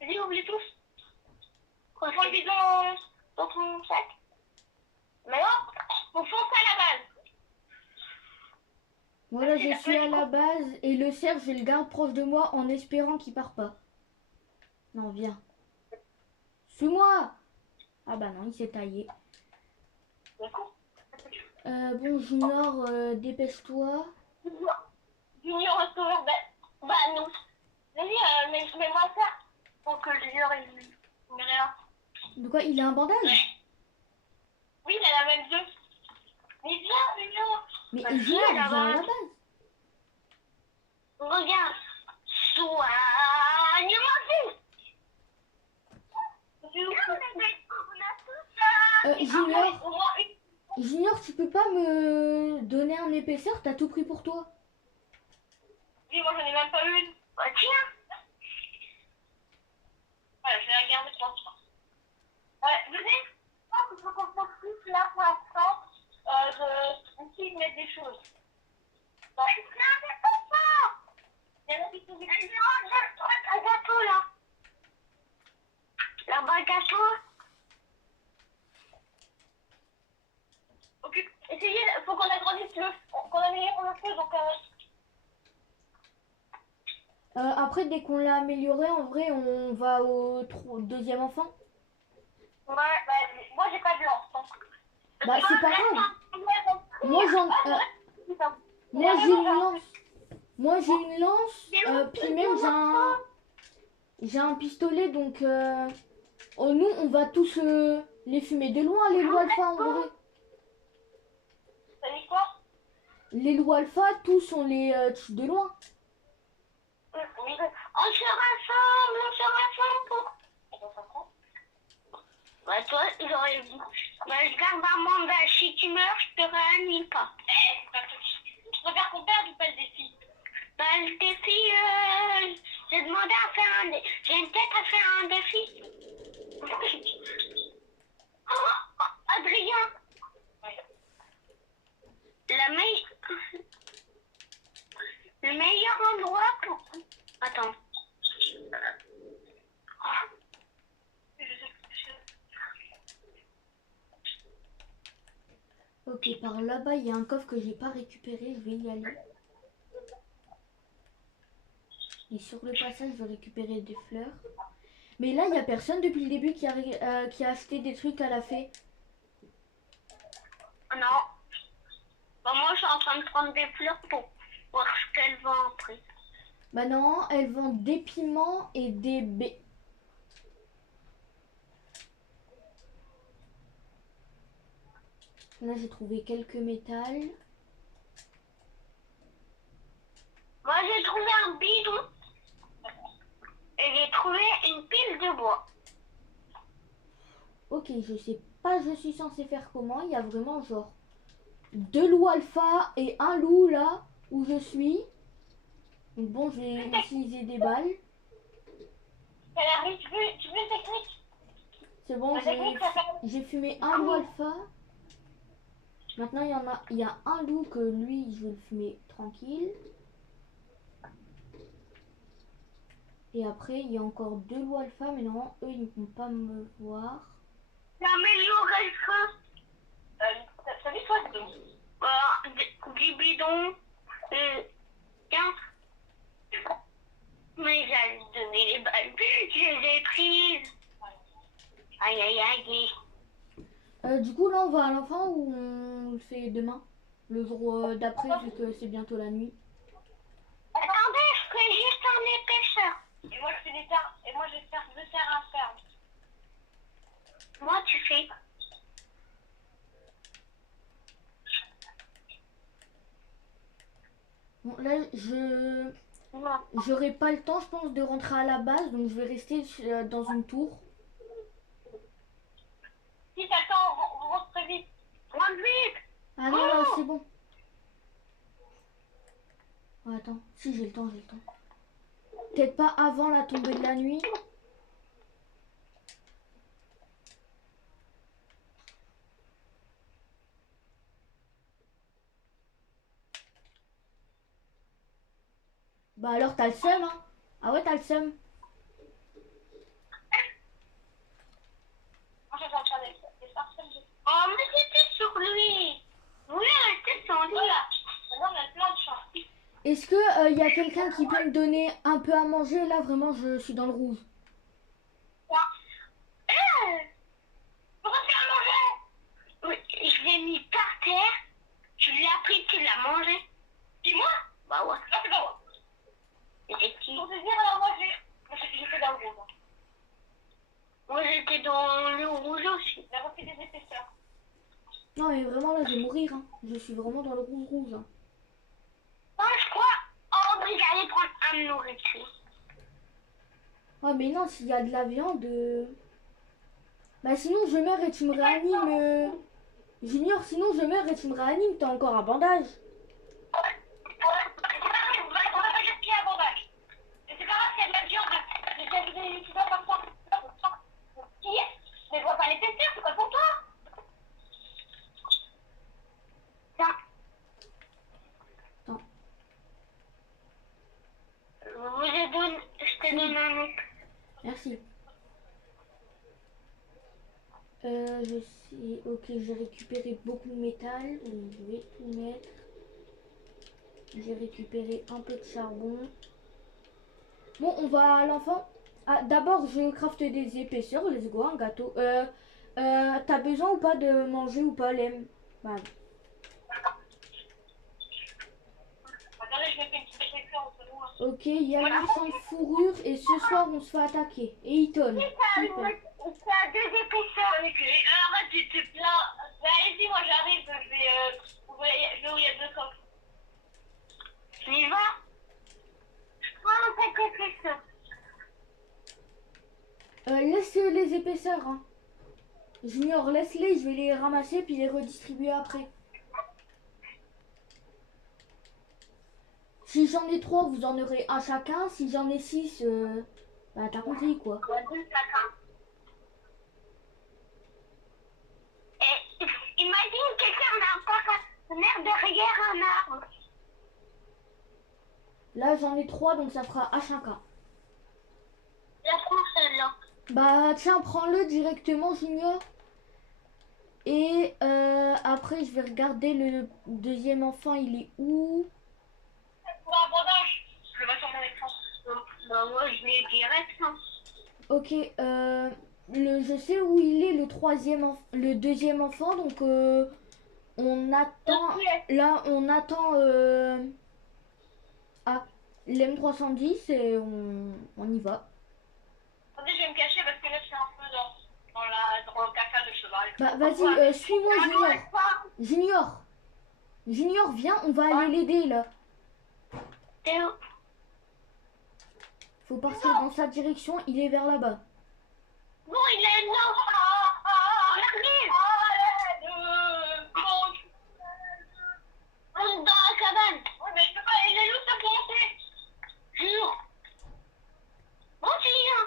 Vas-y, oublie tous. Prends le bidon dans ton sac. Maintenant, on fonce à la base. Voilà, je suis à la base et le cerf, je le garde proche de moi en espérant qu'il part pas. Non, viens. Suis-moi. Ah bah non, il s'est taillé. Bon, Junior, dépêche-toi. Junior retour, bah non. Vas-y, mets-moi ça. Pour que Junior il met rien. De quoi? Il a un bandage? Oui, il a la même jeu. Mais viens, Junior. Mais Junior, viens à la base. Regarde. Soigne-moi. Junior, tu peux pas me donner un épaisseur? T'as tout pris pour toi. Oui, moi j'en ai même pas une. Bah tiens. Voilà, je vais la garder pour toi. Vous savez, je veux qu'on se plus là pour l'instant. Je essayer de mettre des choses. Bah, non, c'est pas ça. Il y a un gâteau là. Là-bas, un gâteau. Ok, essayez, faut qu'on agrandisse qu'on améliore le feu, donc Après, dès qu'on l'a amélioré, en vrai, on va au deuxième enfant. Ouais, bah, moi j'ai pas de lance. Donc... Bah, c'est pas grave. Moi, j'ai une lance. Moi, j'ai une lance. Puis même, j'ai un pistolet, donc nous, on va tous les fumer de loin, les loups alpha, en vrai. T'as dit quoi? Les loups alpha, tous, on les tue de loin. Oui. On se rassemble pour... Bah toi, j'aurais dit. Bah je garde un mandat. Si tu meurs, je te réanime pas. C'est pas possible. Tu préfères qu'on perde ou pas le défi? Bah le défi, j'ai demandé à faire un défi. J'ai une tête à faire un défi. Oh, Adrien. Le meilleur endroit pour... Attends. Ok, par là-bas, il y a un coffre que j'ai pas récupéré. Je vais y aller. Et sur le passage, je vais récupérer des fleurs. Mais là, il n'y a personne depuis le début qui a acheté des trucs à la fée. Non. Bah, moi, je suis en train de prendre des fleurs pour voir ce qu'elles vendent après. Bah non, elles vendent des piments et des baies. Là, j'ai trouvé quelques métals. Moi, j'ai trouvé un bidon. Et j'ai trouvé une pile de bois. Ok, je sais pas, je suis censée faire comment. Il y a vraiment genre 2 loups alpha et un loup là où je suis. Donc bon, je vais utiliser des balles. Elle arrive, tu veux une technique? C'est bon, La technique, ça fait... j'ai fumé un loup alpha. Maintenant, il y a un loup que lui, je vais le fumer tranquille. Et après, il y a encore 2 loups alpha, mais non, eux, ils ne vont pas me voir. L'amélioration. Ça fait quoi, donc? Du bidon. 15. Mais j'allais donner les balles. Je les ai prises. Aïe, aïe, aïe. Du coup, là, on va à l'enfant ou on le fait demain? Le jour d'après, vu que c'est bientôt la nuit. Attendez, je fais juste un épaisseur. Et moi, je fais des terres. Et moi, je veux faire un ferme. Moi, tu fais. Bon, là, j'aurai pas le temps, je pense, de rentrer à la base, donc je vais rester dans une tour. Si t'as le temps, on rentre très vite. Rentre vite. Ah non, là, c'est bon. Oh, attends, si j'ai le temps, j'ai le temps. Peut-être pas avant la tombée de la nuit. Bah alors, t'as le seum, hein? Ah ouais, t'as le seum. Oh, mais j'étais sur lui. Oui, elle était sur lui. Maintenant, on a plein de champs. Est-ce que y a quelqu'un qui peut me donner un peu à manger? Là, vraiment, je suis dans le rouge. Pourquoi tu l'as mangé? Oui, je l'ai mis par terre. Tu l'as pris, tu l'as mangé. Et moi? Bah ouais. Ah, c'est pas moi. Et c'est qui? Pour te dire, alors moi, j'étais dans le rouge. Moi, j'étais dans le rouge aussi. Il a refait des épaisseurs. Non, mais vraiment, là, je vais mourir. Hein. Je suis vraiment dans le rouge. Hein. Moi, je crois, oh, mais j'allais prendre un nourriture. Ouais, mais non, s'il y a de la viande... Bah sinon, je meurs et tu me réanimes... Junior, sinon, je meurs et tu me réanimes. T'as encore un bandage. On va pas jeter un bandage. Et c'est pas grave, s'il y a de la viande. J'ai des étudiants comme ça. Mais je vois pas les tester, c'est quoi pour toi? Tiens. Attends. Je te donne un autre. Merci. Je sais... Ok, j'ai récupéré beaucoup de métal. Je vais tout mettre. J'ai récupéré un peu de charbon. Bon, on va à l'enfant. Ah, d'abord, je crafte des épaisseurs. Let's go, un gâteau. T'as besoin ou pas de manger ou pas, Lem? Bah, Attendez, je vais faire une petite épaisseur entre nous. ok, il y a une sans fourrure et ce soir, on se fait attaquer. Et Eaton. Super. Ça a 2 épaisseurs. Arrête, tu te plains. Allez-y, moi j'arrive. Je vais où il y a 2 coques. Tu y vas? Je prends un paquet d'épaisseurs. Laisse les épaisseurs. Hein. Junior, laisse-les, je vais les ramasser puis les redistribuer après. Si j'en ai 3, vous en aurez un chacun. Si j'en ai 6, bah t'as compris quoi. Et imagine quelqu'un n'a un partenaire derrière un arbre. Là j'en ai 3, donc ça fera à chacun. La française là. Bah tiens, prends-le directement, Junior. Et après, je vais regarder le deuxième enfant, il est où? Pour un bandage. Je le vois sur mon écran. Bah moi je l'ai direct. Hein. Ok, je sais où il est, le deuxième enfant, donc On attend. Là, on attend l'M310 et on y va. Attendez, je vais me cacher parce que là, je suis un peu dans le caca de cheval. Bah, vas-y, suis-moi, Junior. Junior, viens, on va aller l'aider là. T'es où? Faut partir dans sa direction, il est vers là-bas. Bon, il est là. On est dans la cabane. Oui, mais je peux pas. Il est où ça pour monter? Jure. Bon, Julien.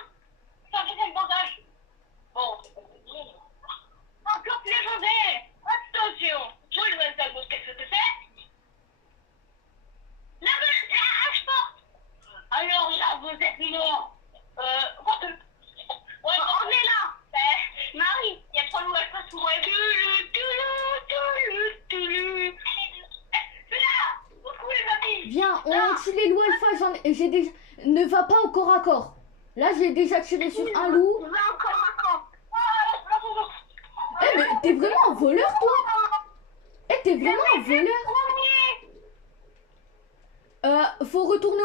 Ça fait le bandage. Bon, encore légendaire. Attention. Joue le Ventago, qu'est-ce que c'est? La hache forte. Alors là, vous êtes mort. Ouais, on est là. Marie, il y a 3 loups alpha sous moi. C'est là. Retrouvez les amis. Viens, on tue les loups alpha. J'ai déjà. Ne va pas au corps à corps. Là, j'ai déjà tiré sur un loup. On va encore. Eh, mais t'es vraiment un voleur, toi? Eh, t'es vraiment un voleur? Faut retourner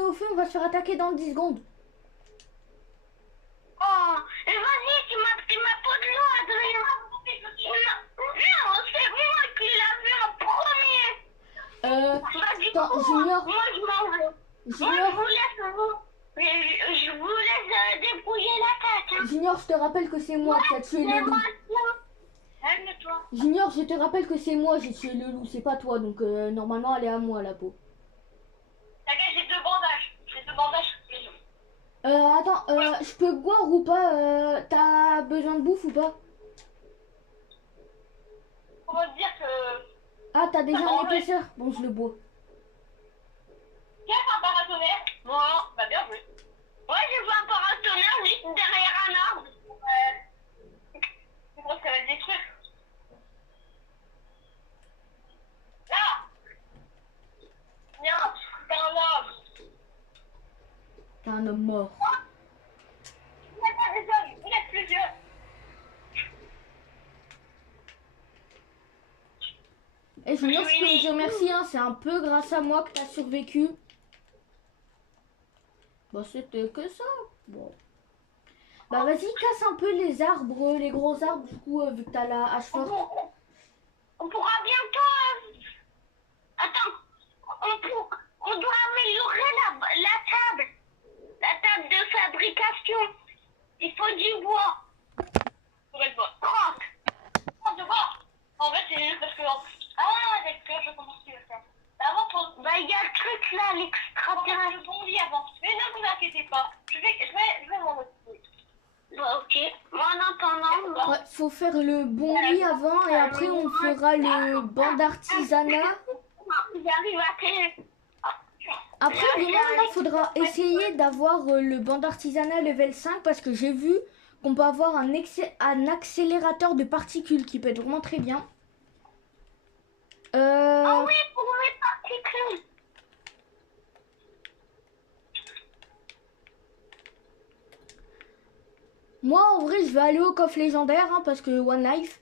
au feu, on va se faire attaquer dans 10 secondes. Oh, et vas-y, tu m'as pas de l'eau, Adrien. Non, c'est moi qui l'ai vu en premier. Attends, Junior. Moi, je m'en vais. Junior. Je vous laisse débrouiller la tête. Hein. Junior, je te rappelle que c'est moi qui a tué le loup. Calme-toi. Junior, je te rappelle que c'est moi, j'ai tué le loup, c'est pas toi, donc normalement elle est à moi la peau. T'inquiète, j'ai 2 bandages. J'ai 2 bandages. Attends, je peux boire ou pas? T'as besoin de bouffe ou pas? Comment te dire que... Ah, t'as déjà un épaisseur? Bon, je le bois. Qui a un paratonnerre? Moi, bah bien joué. Ouais, j'ai vu un paratonnerre juste derrière un arbre. Ouais. Je crois que ça va le détruire. Là! Viens, t'es un homme. T'es un homme mort. Il n'y a pas des hommes, il y a plusieurs. Et Junior, je peux te dire merci, hein, c'est un peu grâce à moi que t'as survécu. Bon, c'était que ça. Bon. Bah vas-y, casse un peu les arbres, les gros arbres, du coup, vu que t'as la hache forte. On pourra bientôt... Attends, on doit améliorer la table. La table de fabrication. Il faut du bois. Combien de bois? 30. 30 de bois. En fait, c'est juste parce que... Ah, d'accord, je comprends ce qu'il veut faire. Avant, bah, il y a le truc là, l'extraterrestre. Le bon lit avant. Mais ne vous inquiétez pas. Je vais m'en occuper. Bah, ok. Moi, en attendant... Ouais, faut faire le bon lit avant et après on fera le banc d'artisanat. J'arrive à terre. Après, vraiment, là, faudra essayer d'avoir le banc d'artisanat level 5 parce que j'ai vu qu'on peut avoir un accélérateur de particules qui peut être vraiment très bien. Ah oui, pour les particules. Moi, en vrai, je vais aller au coffre légendaire hein, parce que One Life.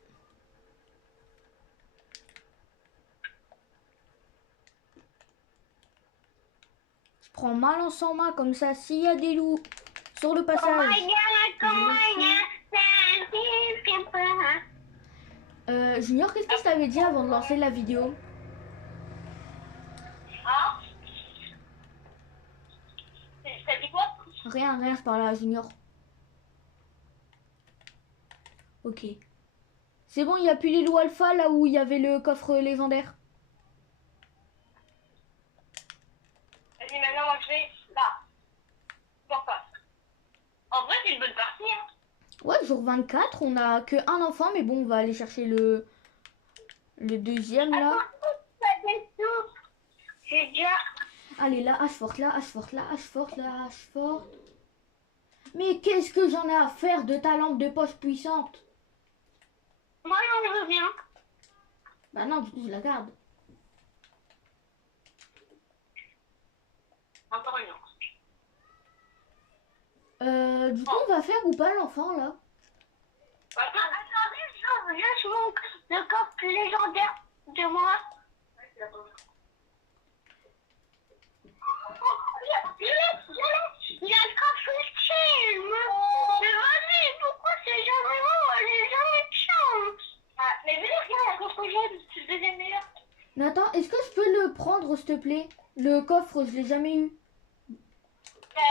Je prends ma lance en main comme ça. S'il y a des loups sur le passage. Junior, qu'est-ce que je t'avais dit avant de lancer la vidéo? Ah. T'as dit quoi? Rien, je parle à Junior. Ok. C'est bon, il n'y a plus les loups alpha là où il y avait le coffre légendaire. Vas-y, maintenant, moi, je vais là. En face. En vrai, c'est une bonne partie, hein. Ouais, jour 24, on a que un enfant, mais bon, on va aller chercher le deuxième là. J'ai déjà... Allez, la hache forte, la hache forte, la hache forte, la hache forte. Mais qu'est-ce que j'en ai à faire de ta lampe de poche puissante? Moi, j'en veux bien. Bah non, du coup, je la garde. Encore une autre. Du coup, on va faire ou pas l'enfant là? Attendez, je montre. le coffre légendaire de moi. Il y a le coffre utile. Mais vas-y, pourquoi c'est jamais moi? J'ai jamais de chance. Ah, mais venez, regarde la coffre jaune, c'est le deuxième meilleur. Mais attends, est-ce que je peux le prendre, s'il te plaît? Le coffre, je l'ai jamais eu.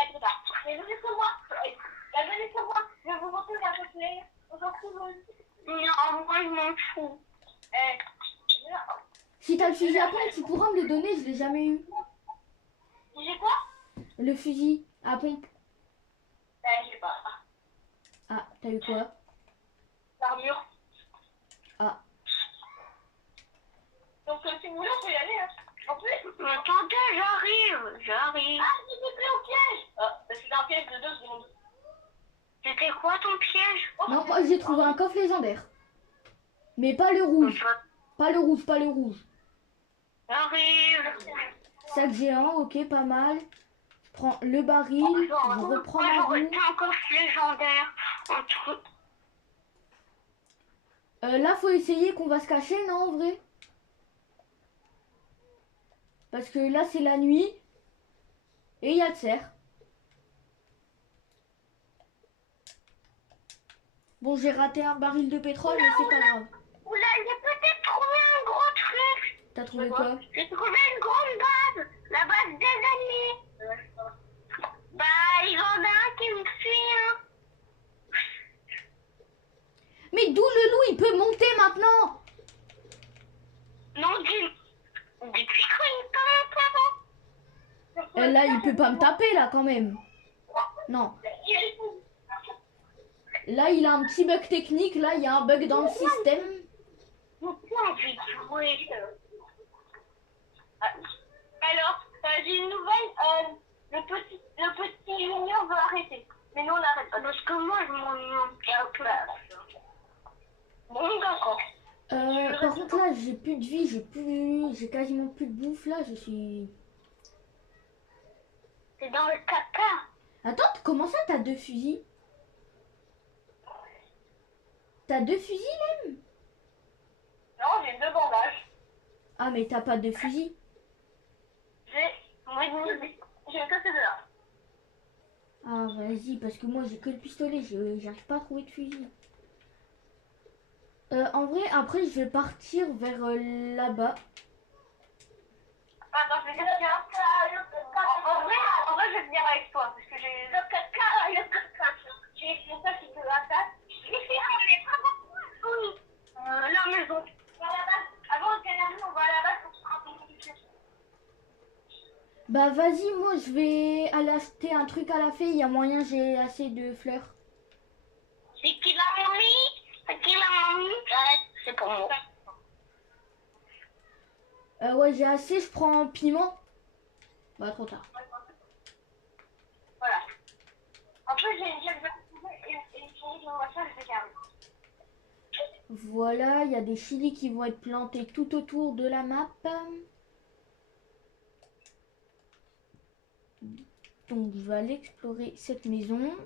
Trop tard. Mais venez sur moi. Venez sur moi. Je vais vous montrer la cosplay. On s'en fout. Non, moi je m'en fous. Si t'as le fusil à pompe, tu pourras me le donner, je l'ai jamais eu. J'ai quoi? Le fusil à pompe. J'ai pas. Ah, t'as eu quoi? L'armure. Ah. Donc si vous voulez, on peut y aller. Hein. En plus. Attendez, j'arrive. Ah, c'était pris au piège. C'était un piège de 2 secondes. C'était quoi ton piège? Non, moi j'ai trouvé un coffre légendaire. Mais pas le rouge. Pas le rouge, pas le rouge. J'arrive. Sac géant, ok, pas mal. Je prends le baril, je reprends ma j'aurais roue. pas un coffre légendaire. Un truc. Là, faut essayer qu'on va se cacher, non, en vrai? Parce que là, c'est la nuit. Et il y a de serre. Bon, j'ai raté un baril de pétrole, mais c'est pas grave. Oula, j'ai peut-être trouvé un gros truc. T'as trouvé quoi? J'ai trouvé une grande base. La base des ennemis. Bah, il y en a un qui me suit. Hein. Mais d'où le loup, il peut monter maintenant? Non, depuis quand il peut monter avant? Là, il peut pas me taper, là, quand même. Non. Là, il a un petit bug technique. Là, il y a un bug dans le système. Pourquoi j'ai joué? Alors, j'ai une nouvelle. Le petit junior veut arrêter. Mais nous, on n'arrête pas. Parce que moi, je m'ennuie un peu. Bon, d'accord. Par contre, là, j'ai plus de vie. J'ai quasiment plus de bouffe. Là, je suis... C'est dans le caca. Attends, comment ça, t'as 2 fusils? T'as 2 fusils, même? Non, j'ai 2 bandages. Ah, mais t'as pas de fusil? J'ai que ces deux-là. Ah, vas-y, parce que moi, j'ai que le pistolet. J'arrive pas à trouver de fusil. En vrai, après, je vais partir vers là-bas. Attends, je vais dire en vrai, je vais venir avec toi. Parce que j'ai le caca. J'ai mon père qui peut attaquer. Oui. La maison. Avant de gagner, on va à la base pour se rappeler. Bah, vas-y, moi, je vais aller acheter un truc à la fée. Il y a moyen, j'ai assez de fleurs. C'est qui l'a mis? C'est qui l'a mis? C'est pour moi. Ouais, j'ai assez. Je prends piment. Bah, trop tard. Voilà. Après, j'ai une fille qui m'envoie ça, je vais garder. Voilà, il y a des chilis qui vont être plantés tout autour de la map. Donc, je vais aller explorer cette maison.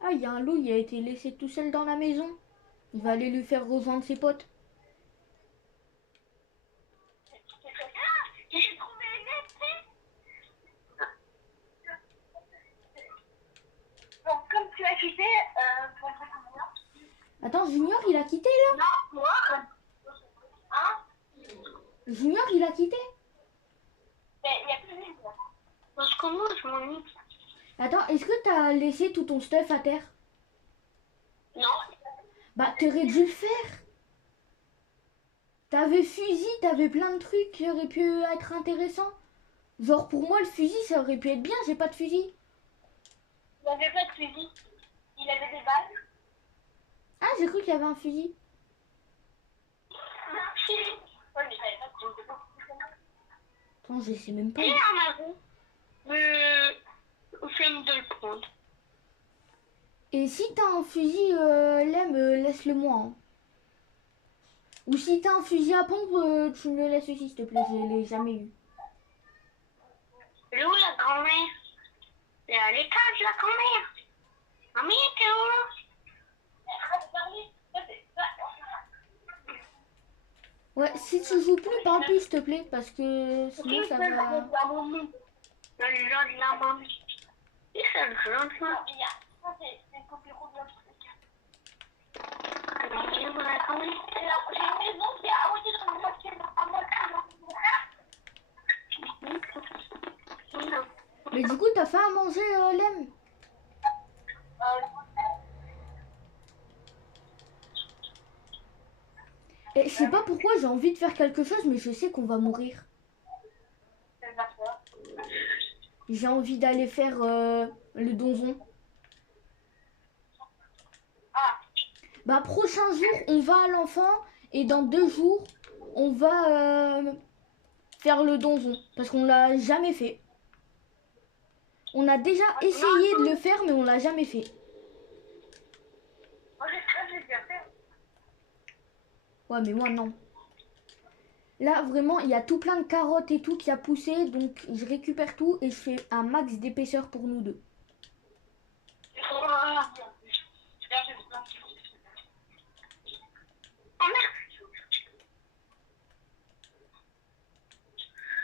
Ah, il y a un loup, il a été laissé tout seul dans la maison. Il va aller lui faire rejoindre ses potes. J'ai trouvé une épée. Donc, comme tu as quitté, Attends, Junior, il a quitté, là? non, moi, hein? Junior, il a quitté? Mais il n'y a plus de vie, là. Parce que moi, je m'ennuie. Attends, est-ce que t'as laissé tout ton stuff à terre? Non. Bah, t'aurais dû le faire. T'avais fusil, t'avais plein de trucs qui auraient pu être intéressants. Genre, pour moi, le fusil, ça aurait pu être bien, j'ai pas de fusil. Il n'avait pas de fusil. Il avait des balles. Ah, j'ai cru qu'il y avait un fusil. Ouais, mais j'avais pas de fusil. Attends, je sais même pas. Il y en avait. Mais flemme de le prendre. Et si t'as un fusil, Lem, laisse-le-moi. Hein. Ou si t'as un fusil à pompe, tu me le laisses aussi, s'il te plaît. Je l'ai jamais eu. Elle est où la grand-mère? Elle est à l'étage, la grand-mère. Mamie, t'es où? Ouais, si tu joues plus, parle plus, s'il te plaît, parce que Ok, sinon ça ça, va... c'est la momie. Dans le genre de la momie. Et ça, le genre de la momie. Ça, c'est une copie Roblox. Alors, j'ai une maison qui est à côté de mon voiture. À moi, Mais du coup, t'as fait à manger, Lem? Et je sais pas pourquoi j'ai envie de faire quelque chose, mais je sais qu'on va mourir. J'ai envie d'aller faire le donjon. Ah, Bah, prochain jour, on va à l'enfant, et dans 2 jours, on va faire le donjon. Parce qu'on l'a jamais fait. On a déjà essayé de le faire, mais on l'a jamais fait. moi, j'ai déjà fait. Ouais, mais moi, non. Là, vraiment, il y a tout plein de carottes et tout qui a poussé, donc je récupère tout et je fais un max d'épaisseur pour nous deux.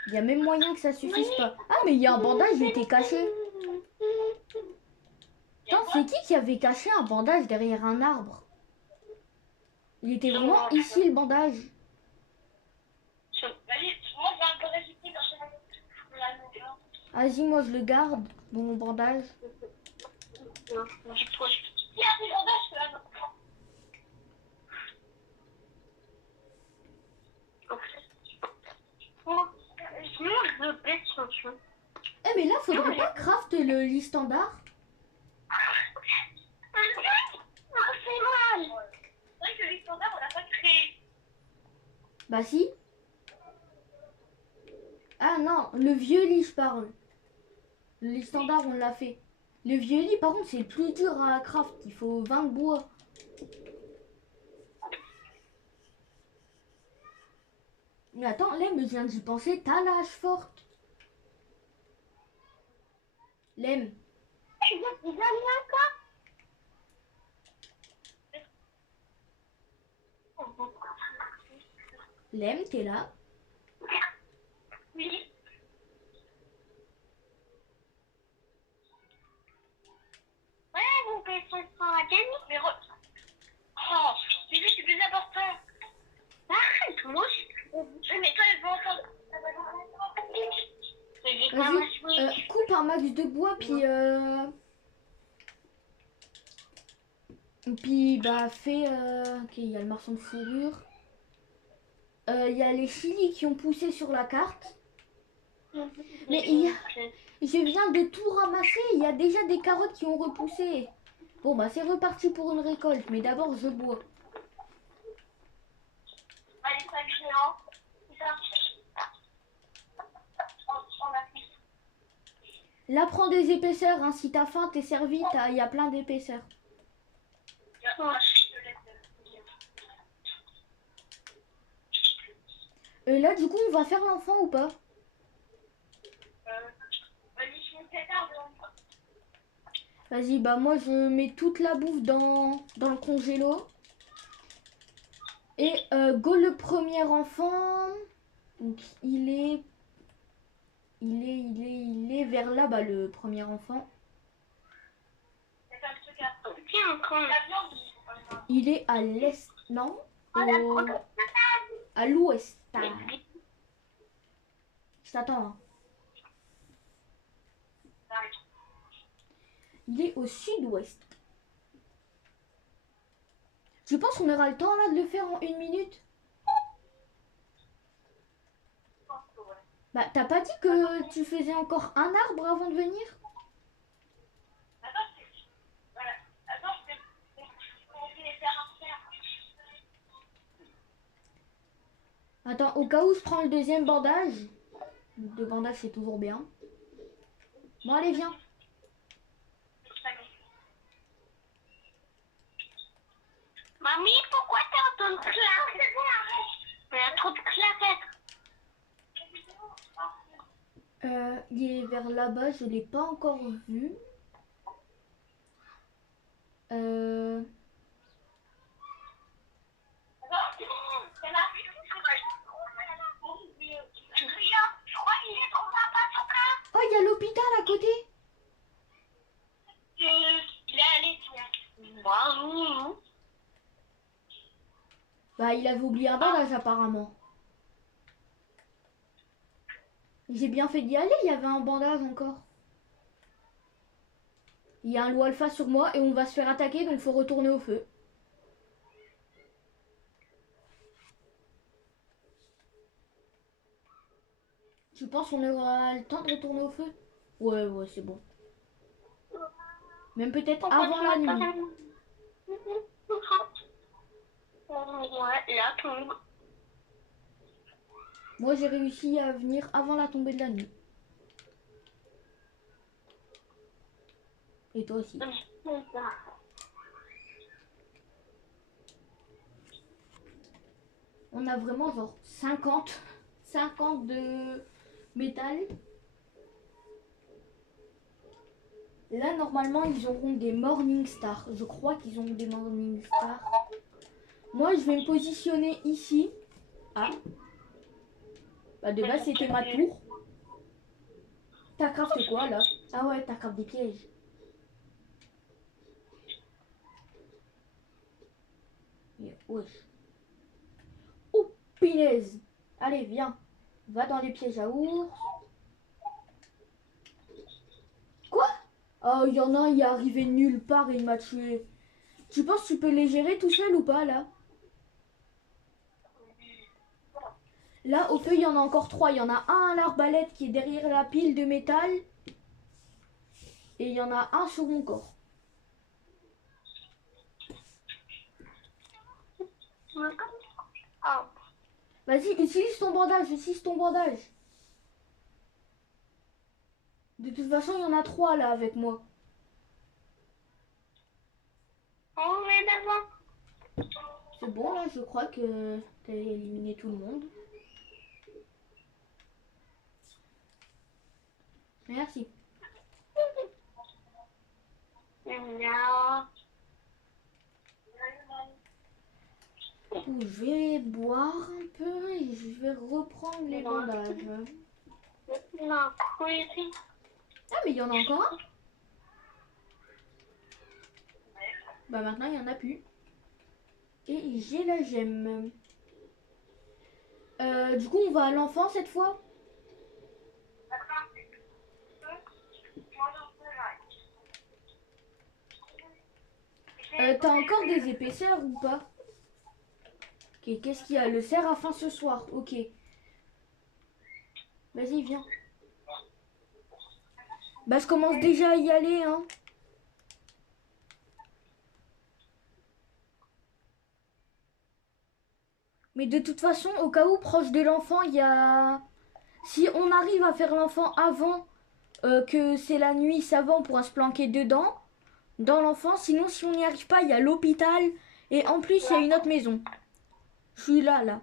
Il y a même moyen que ça suffise pas. Ah, mais il y a un bandage, il était caché. Attends, c'est qui avait caché un bandage derrière un arbre? Il était vraiment ici, le bandage. Vas-y, moi, je le garde, mon bandage. Eh, mais là, faudrait pas craft le lit standard? Bah si. Ah non, le vieux lit, je parle. Le lit standard, on l'a fait. Le vieux lit, par contre, c'est le plus dur à craft. Il faut 20 bois. Mais attends, Lem, je viens d'y penser, t'as la hache forte. Lem, Lem, t'es là? Oui. Ouais, vous pouvez faire la gamme. Mais oh, mais lui, c'est plus important. Arrête, moi, mais toi, elle veut encore. Vas-y, coupe un max de bois, puis bah fais... Ok, il y a le marchand de fourrure. Il y a les chilis qui ont poussé sur la carte. Mais je viens de tout ramasser, il y a déjà des carottes qui ont repoussé. Bon bah c'est reparti pour une récolte, mais d'abord je bois. Allez, ça géant. C'est ça. On a fait. Là prends des épaisseurs, hein. Si t'as faim, t'es servi, il y a plein d'épaisseurs. Là du coup on va faire l'enfant ou pas? Vas-y, bah moi je mets toute la bouffe dans le congélo. Et go le premier enfant. Donc il est vers là-bas le premier enfant. Il est à l'est, non? À l'ouest. Je t'attends. Hein. Il est au sud-ouest. Je pense qu'on aura le temps là de le faire en 1 minute. Bah t'as pas dit que tu faisais encore un arbre avant de venir? Attends, au cas où je prends le deuxième bandage. Le bandage c'est toujours bien. Bon allez viens. Mamie, pourquoi t'as autant de claquettes? Il y a trop de claquettes. Il est vers là-bas, je l'ai pas encore vu. Bah, il avait oublié un bandage apparemment. J'ai bien fait d'y aller, il y avait un bandage encore. Il y a un loup alpha sur moi et on va se faire attaquer, donc faut retourner au feu. Tu penses qu'on aura le temps de retourner au feu? Ouais, ouais, c'est bon. Même peut-être avant la nuit. Ouais, là, tombe. Moi, j'ai réussi à venir avant la tombée de la nuit. Et toi aussi. On a vraiment genre 50 de métal. Là, normalement, ils auront des Morning Stars. Je crois qu'ils ont des Morning Stars. Moi, je vais me positionner ici. Ah. Bah, de base, c'était ma tour. T'as crafté quoi, là? Ah ouais, t'as crafté des pièges. Wesh. Oh, punaise. Allez, viens. Va dans les pièges à ours. Quoi? Oh, il y en a un, il est arrivé nulle part et il m'a tué. Tu penses que tu peux les gérer tout seul ou pas, là? Là, au feu, il y en a encore 3. Il y en a un à l'arbalète qui est derrière la pile de métal. Et il y en a un sur mon corps. Vas-y, utilise ton bandage, utilise ton bandage. De toute façon, il y en a 3 là avec moi. C'est bon, là, je crois que t'as éliminé tout le monde. Merci. Je vais boire un peu et je vais reprendre les bandages. Ah, mais il y en a encore un. Bah maintenant, il n'y en a plus. Et j'ai la gemme. Du coup, on va à l'enfant cette fois. T'as encore des épaisseurs ou pas? Ok, qu'est-ce qu'il y a? Le séraphin ce soir. Ok. Vas-y, viens. Bah, je commence déjà à y aller, hein. Mais de toute façon, au cas où, proche de l'enfant, il y a... Si on arrive à faire l'enfant avant que c'est la nuit, ça va, on pourra se planquer dedans, dans l'enfant. Sinon, si on n'y arrive pas, il y a l'hôpital. Et en plus, il y a une autre maison. Je suis là, là.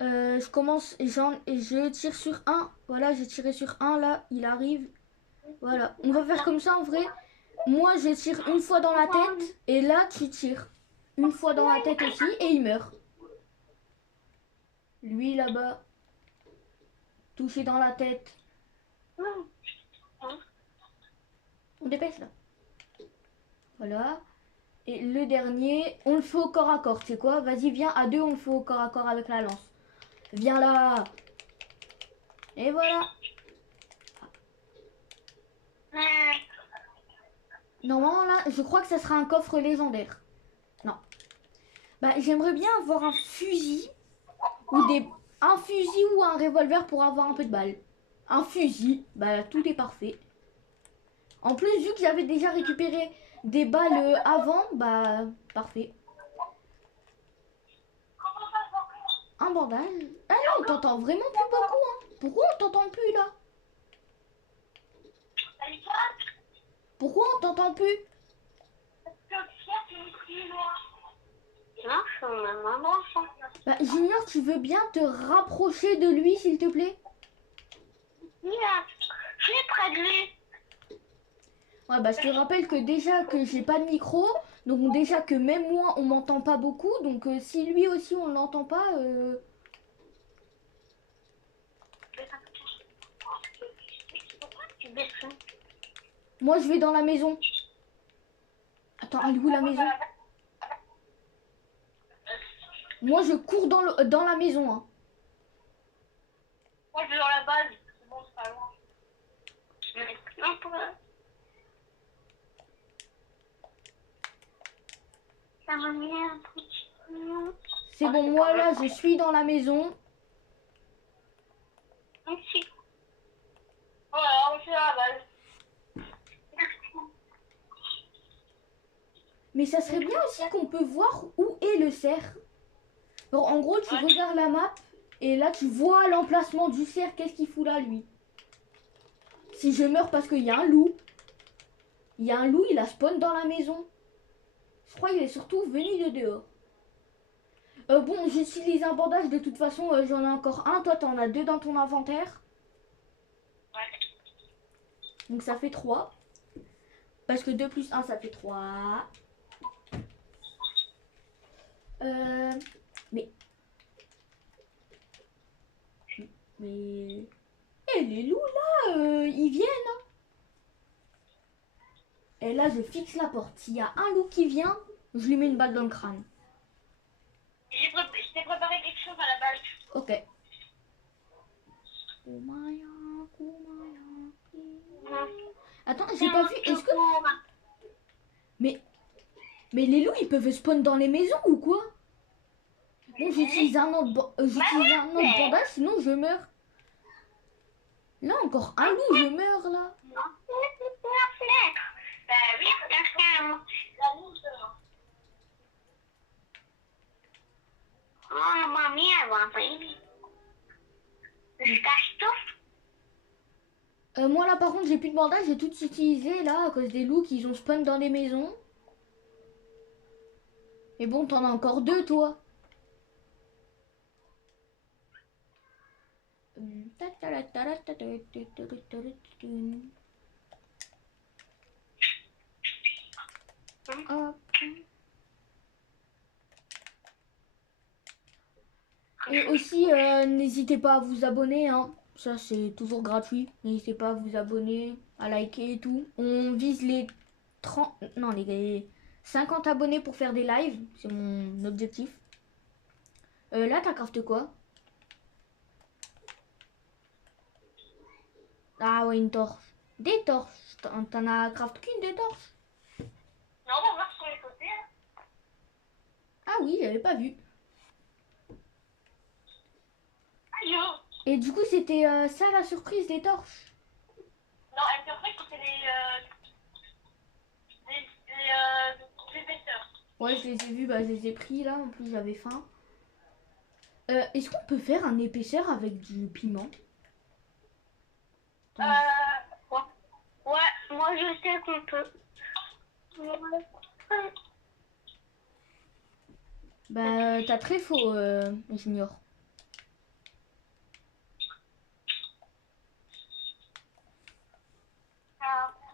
Je commence et je tire sur un. Voilà, j'ai tiré sur un, là, il arrive. Voilà, on va faire comme ça en vrai. Moi, je tire une fois dans la tête et là, tu tires une fois dans la tête aussi et il meurt. Lui, là-bas, touché dans la tête. On dépêche, là. Voilà. Et le dernier, on le fait au corps à corps. Tu sais quoi? Vas-y, viens, à deux, on le fait au corps à corps avec la lance. Viens là. Et voilà. Normalement, là, je crois que ça sera un coffre légendaire. Non. Bah, j'aimerais bien avoir un fusil ou un fusil ou un revolver pour avoir un peu de balles. Un fusil, bah tout est parfait. En plus, vu que j'avais déjà récupéré des balles avant, bah parfait. Un bandage. Ah non, on t'entend vraiment plus beaucoup, hein. Pourquoi on t'entend plus là? Pourquoi on t'entend plus? Bah, Junior, tu veux bien te rapprocher de lui, s'il te plaît? Je suis près de lui. Ouais, bah je te rappelle que déjà que j'ai pas de micro, donc déjà que même moi on m'entend pas beaucoup, donc si lui aussi on l'entend pas, moi je vais dans la maison. Attends, elle est où la maison? Moi, je cours dans la maison. Hein. Moi, je vais dans la base. C'est bon, c'est pas loin. Non, pour... Ça m'a mis un petit peu... C'est bon, moi, là, je suis dans la maison. Merci. Voilà, on fait la base. Mais ça serait bien aussi qu'on peut voir où est le cerf. Alors, en gros, tu regardes la map et là, tu vois l'emplacement du cerf. Qu'est-ce qu'il fout là, lui? Si je meurs parce qu'il y a un loup. Il y a un loup, il a spawn dans la maison. Je crois qu'il est surtout venu de dehors. Bon, j'utilise un bandage. De toute façon, j'en ai encore un. Toi, t'en as 2 dans ton inventaire. Ouais. Donc, ça fait 3. Parce que 2 plus 1, ça fait 3. Mais... Eh, les loups, là, ils viennent. Hein. Et là, je fixe la porte. S'il y a un loup qui vient, je lui mets une balle dans le crâne. Je t'ai préparé quelque chose à la base. Ok. Attends, j'ai pas vu. Est-ce que... Mais les loups, ils peuvent spawn dans les maisons ou quoi? Bon, j'utilise un autre bandage, sinon je meurs. Là, encore un loup, je meurs là. Non, c'est la fenêtre. Bah oui, la louche. Oh, mamie, elle va baby. Je cache tout. Moi là, par contre, j'ai plus de bandage, j'ai tout utilisé là à cause des loups qui ont spawn dans les maisons. Mais bon, t'en as encore 2, toi. Et aussi, n'hésitez pas à vous abonner, hein. Ça, c'est toujours gratuit. N'hésitez pas à vous abonner, à liker et tout. On vise les 30... Non, les 50 abonnés pour faire des lives. C'est mon objectif. Là, t'as craft quoi? Ah ouais, une torche. Des torches. T'en as craft qu'une des torches? Non, on va voir sur les côtés. Hein. Ah oui, j'avais pas vu. Aïe. Et du coup, c'était ça la surprise des torches? Non, elle surprise, c'était les épaisseurs. Ouais, je les ai vus, bah, je les ai pris là. En plus, j'avais faim. Est-ce qu'on peut faire un épaisseur avec du piment? Ouais. Ouais, moi je sais qu'on peut. Bah, t'as très faux, Junior.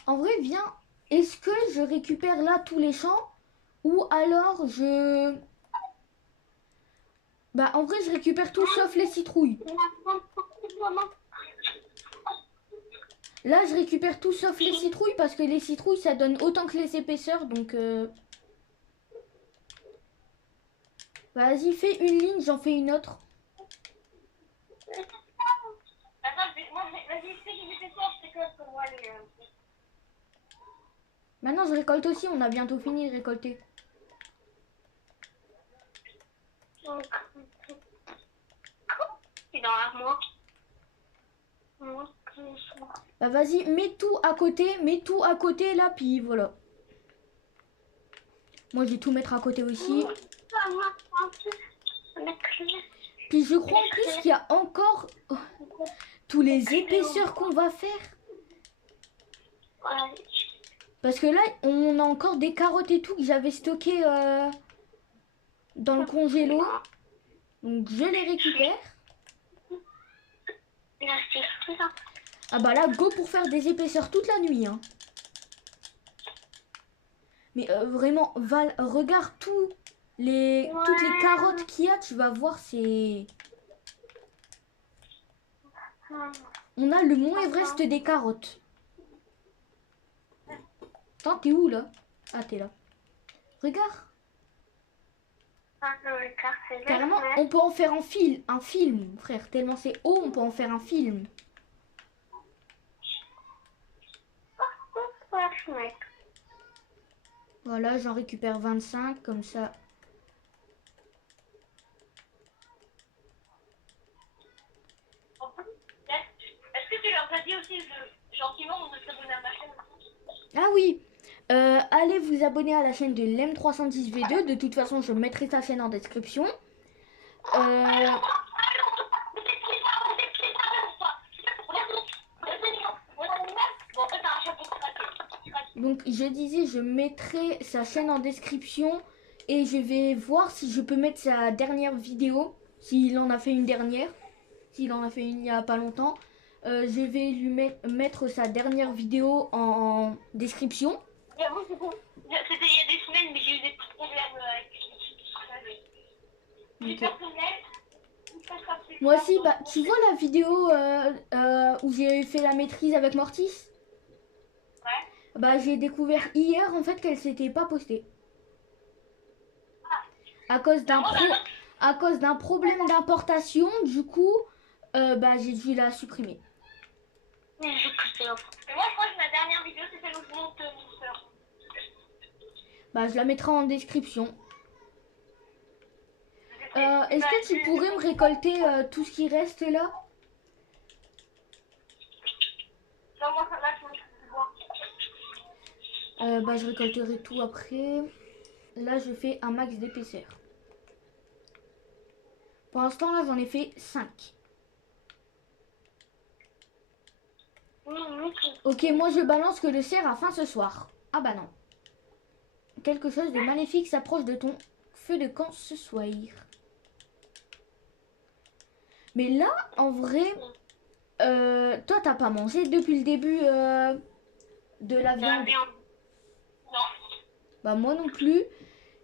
En vrai, viens. Est-ce que je récupère là tous les champs? Ou alors je... Bah, en vrai, je récupère tout sauf les citrouilles. Là, je récupère tout sauf les citrouilles parce que les citrouilles, ça donne autant que les épaisseurs. Donc, vas-y, fais une ligne, j'en fais une autre. Maintenant, je récolte aussi. On a bientôt fini de récolter. C'est dans l'armoire. Bah, vas-y, mets tout à côté là, puis voilà. Moi, je vais tout mettre à côté aussi. Puis je crois en plus qu'il y a encore tous les épaisseurs qu'on va faire. Parce que là, on a encore des carottes et tout que j'avais stocké dans le congélo. Donc je les récupère. Ah bah là, go pour faire des épaisseurs toute la nuit. Hein. Mais vraiment, Val, regarde toutes les carottes qu'il y a, tu vas voir, c'est... On a le mont Everest des carottes. Attends, t'es où là? Ah, t'es là. Regarde. Ah, je regarde, c'est Carrément, vert, on peut en faire un film, frère. Tellement c'est haut, on peut en faire un film. mec. Voilà, j'en récupère 25, comme ça. Est-ce que tu leur as dit aussi gentiment de s'abonner à ma chaîne? Ah oui, allez vous abonner à la chaîne de l'M310V2. De toute façon, je mettrai sa chaîne en description. Donc, je disais, je mettrai sa chaîne en description et je vais voir si je peux mettre sa dernière vidéo, s'il en a fait une dernière, s'il en a fait une il n'y a pas longtemps. Je vais lui mettre sa dernière vidéo en description. J'avoue, c'était il y a des semaines, mais j'ai eu des petits problèmes avec les personnels. Moi aussi, bah, tu vois la vidéo où j'ai fait la maîtrise avec Mortis? Ouais. Bah, j'ai découvert hier en fait qu'elle s'était pas postée. À cause d'un problème d'importation, du coup, bah, j'ai dû la supprimer. Mais moi, je crois que ma dernière vidéo, c'est celle où je monte mon soeur. Bah, je la mettrai en description. Est-ce que tu pourrais me récolter tout ce qui reste là? Non, moi, ça va, je me Bah, je récolterai tout après. Là, je fais un max d'épaisseur. Pour l'instant, là, j'en ai fait 5. Ok, moi, je balance que le cerf a faim ce soir. Ah bah non. Quelque chose de maléfique s'approche de ton feu de camp ce soir. Mais là, en vrai, toi, t'as pas mangé depuis le début de la viande. Non. Bah moi non plus.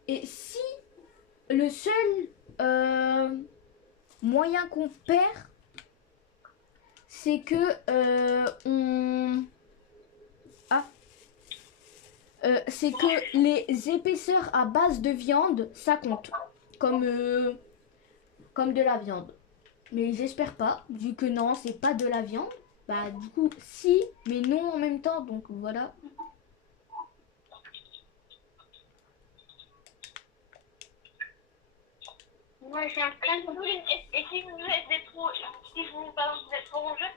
Et si le seul moyen qu'on perd, c'est que c'est que les épaisseurs à base de viande, ça compte comme de la viande. Mais j'espère pas, vu que non, c'est pas de la viande. Bah du coup, si, mais non en même temps, donc voilà. Moi, j'ai un plein de et si vous êtes trop, si vous, par exemple, vous êtes trop rongeux,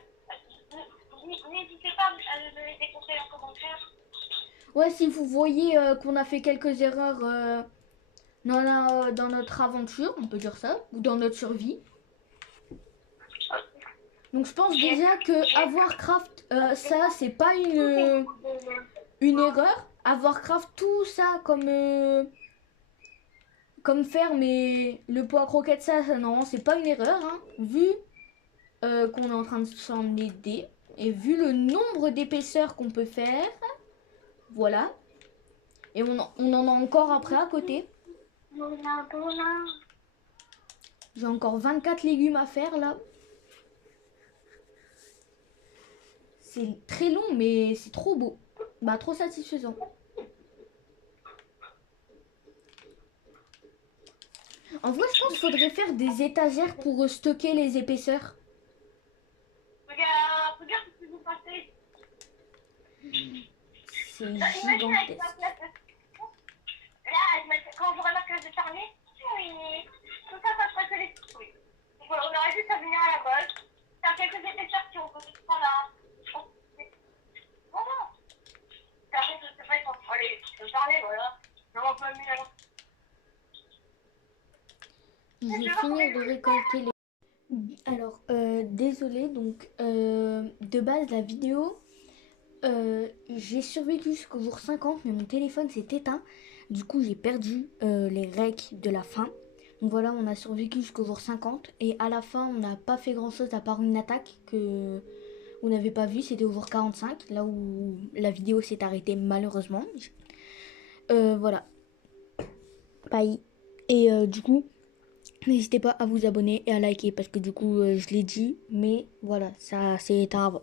n'hésitez pas à me donner des conseils en commentaire. Ouais, si vous voyez qu'on a fait quelques erreurs dans notre aventure, on peut dire ça, ou dans notre survie. Donc je pense déjà que avoir craft ça, c'est pas une erreur. Avoir craft tout ça comme faire, mais le pot à croquettes, ça non, c'est pas une erreur, hein, vu qu'on est en train de s'en aider et vu le nombre d'épaisseurs qu'on peut faire, voilà. Et on en a encore après à côté. J'ai encore 24 légumes à faire là. C'est très long, mais c'est trop beau. Bah, trop satisfaisant. En vrai, je pense qu'il faudrait faire des étagères pour stocker les épaisseurs. Regarde ce que vous passez. C'est gigantesque. Là, quand j'aurai ma classe de charnier, oui, tout ça, ça sera que les oui. Donc, on aurait juste à venir à la base, faire quelques épaisseurs si on peut tout prendre là. Voilà. Après, je sais pas, il faut aller se parler, voilà. Non, on peut amener la Je vais finir de récolter les... Alors, désolé, donc de base la vidéo, j'ai survécu jusqu'au jour 50, mais mon téléphone s'est éteint. Du coup, j'ai perdu les recs de la fin. Donc voilà, on a survécu jusqu'au jour 50. Et à la fin, on n'a pas fait grand chose à part une attaque que vous n'avez pas vue. C'était au jour 45, là où la vidéo s'est arrêtée malheureusement. Voilà. Bye. Et du coup... N'hésitez pas à vous abonner et à liker parce que du coup je l'ai dit mais voilà ça s'est éteint avant.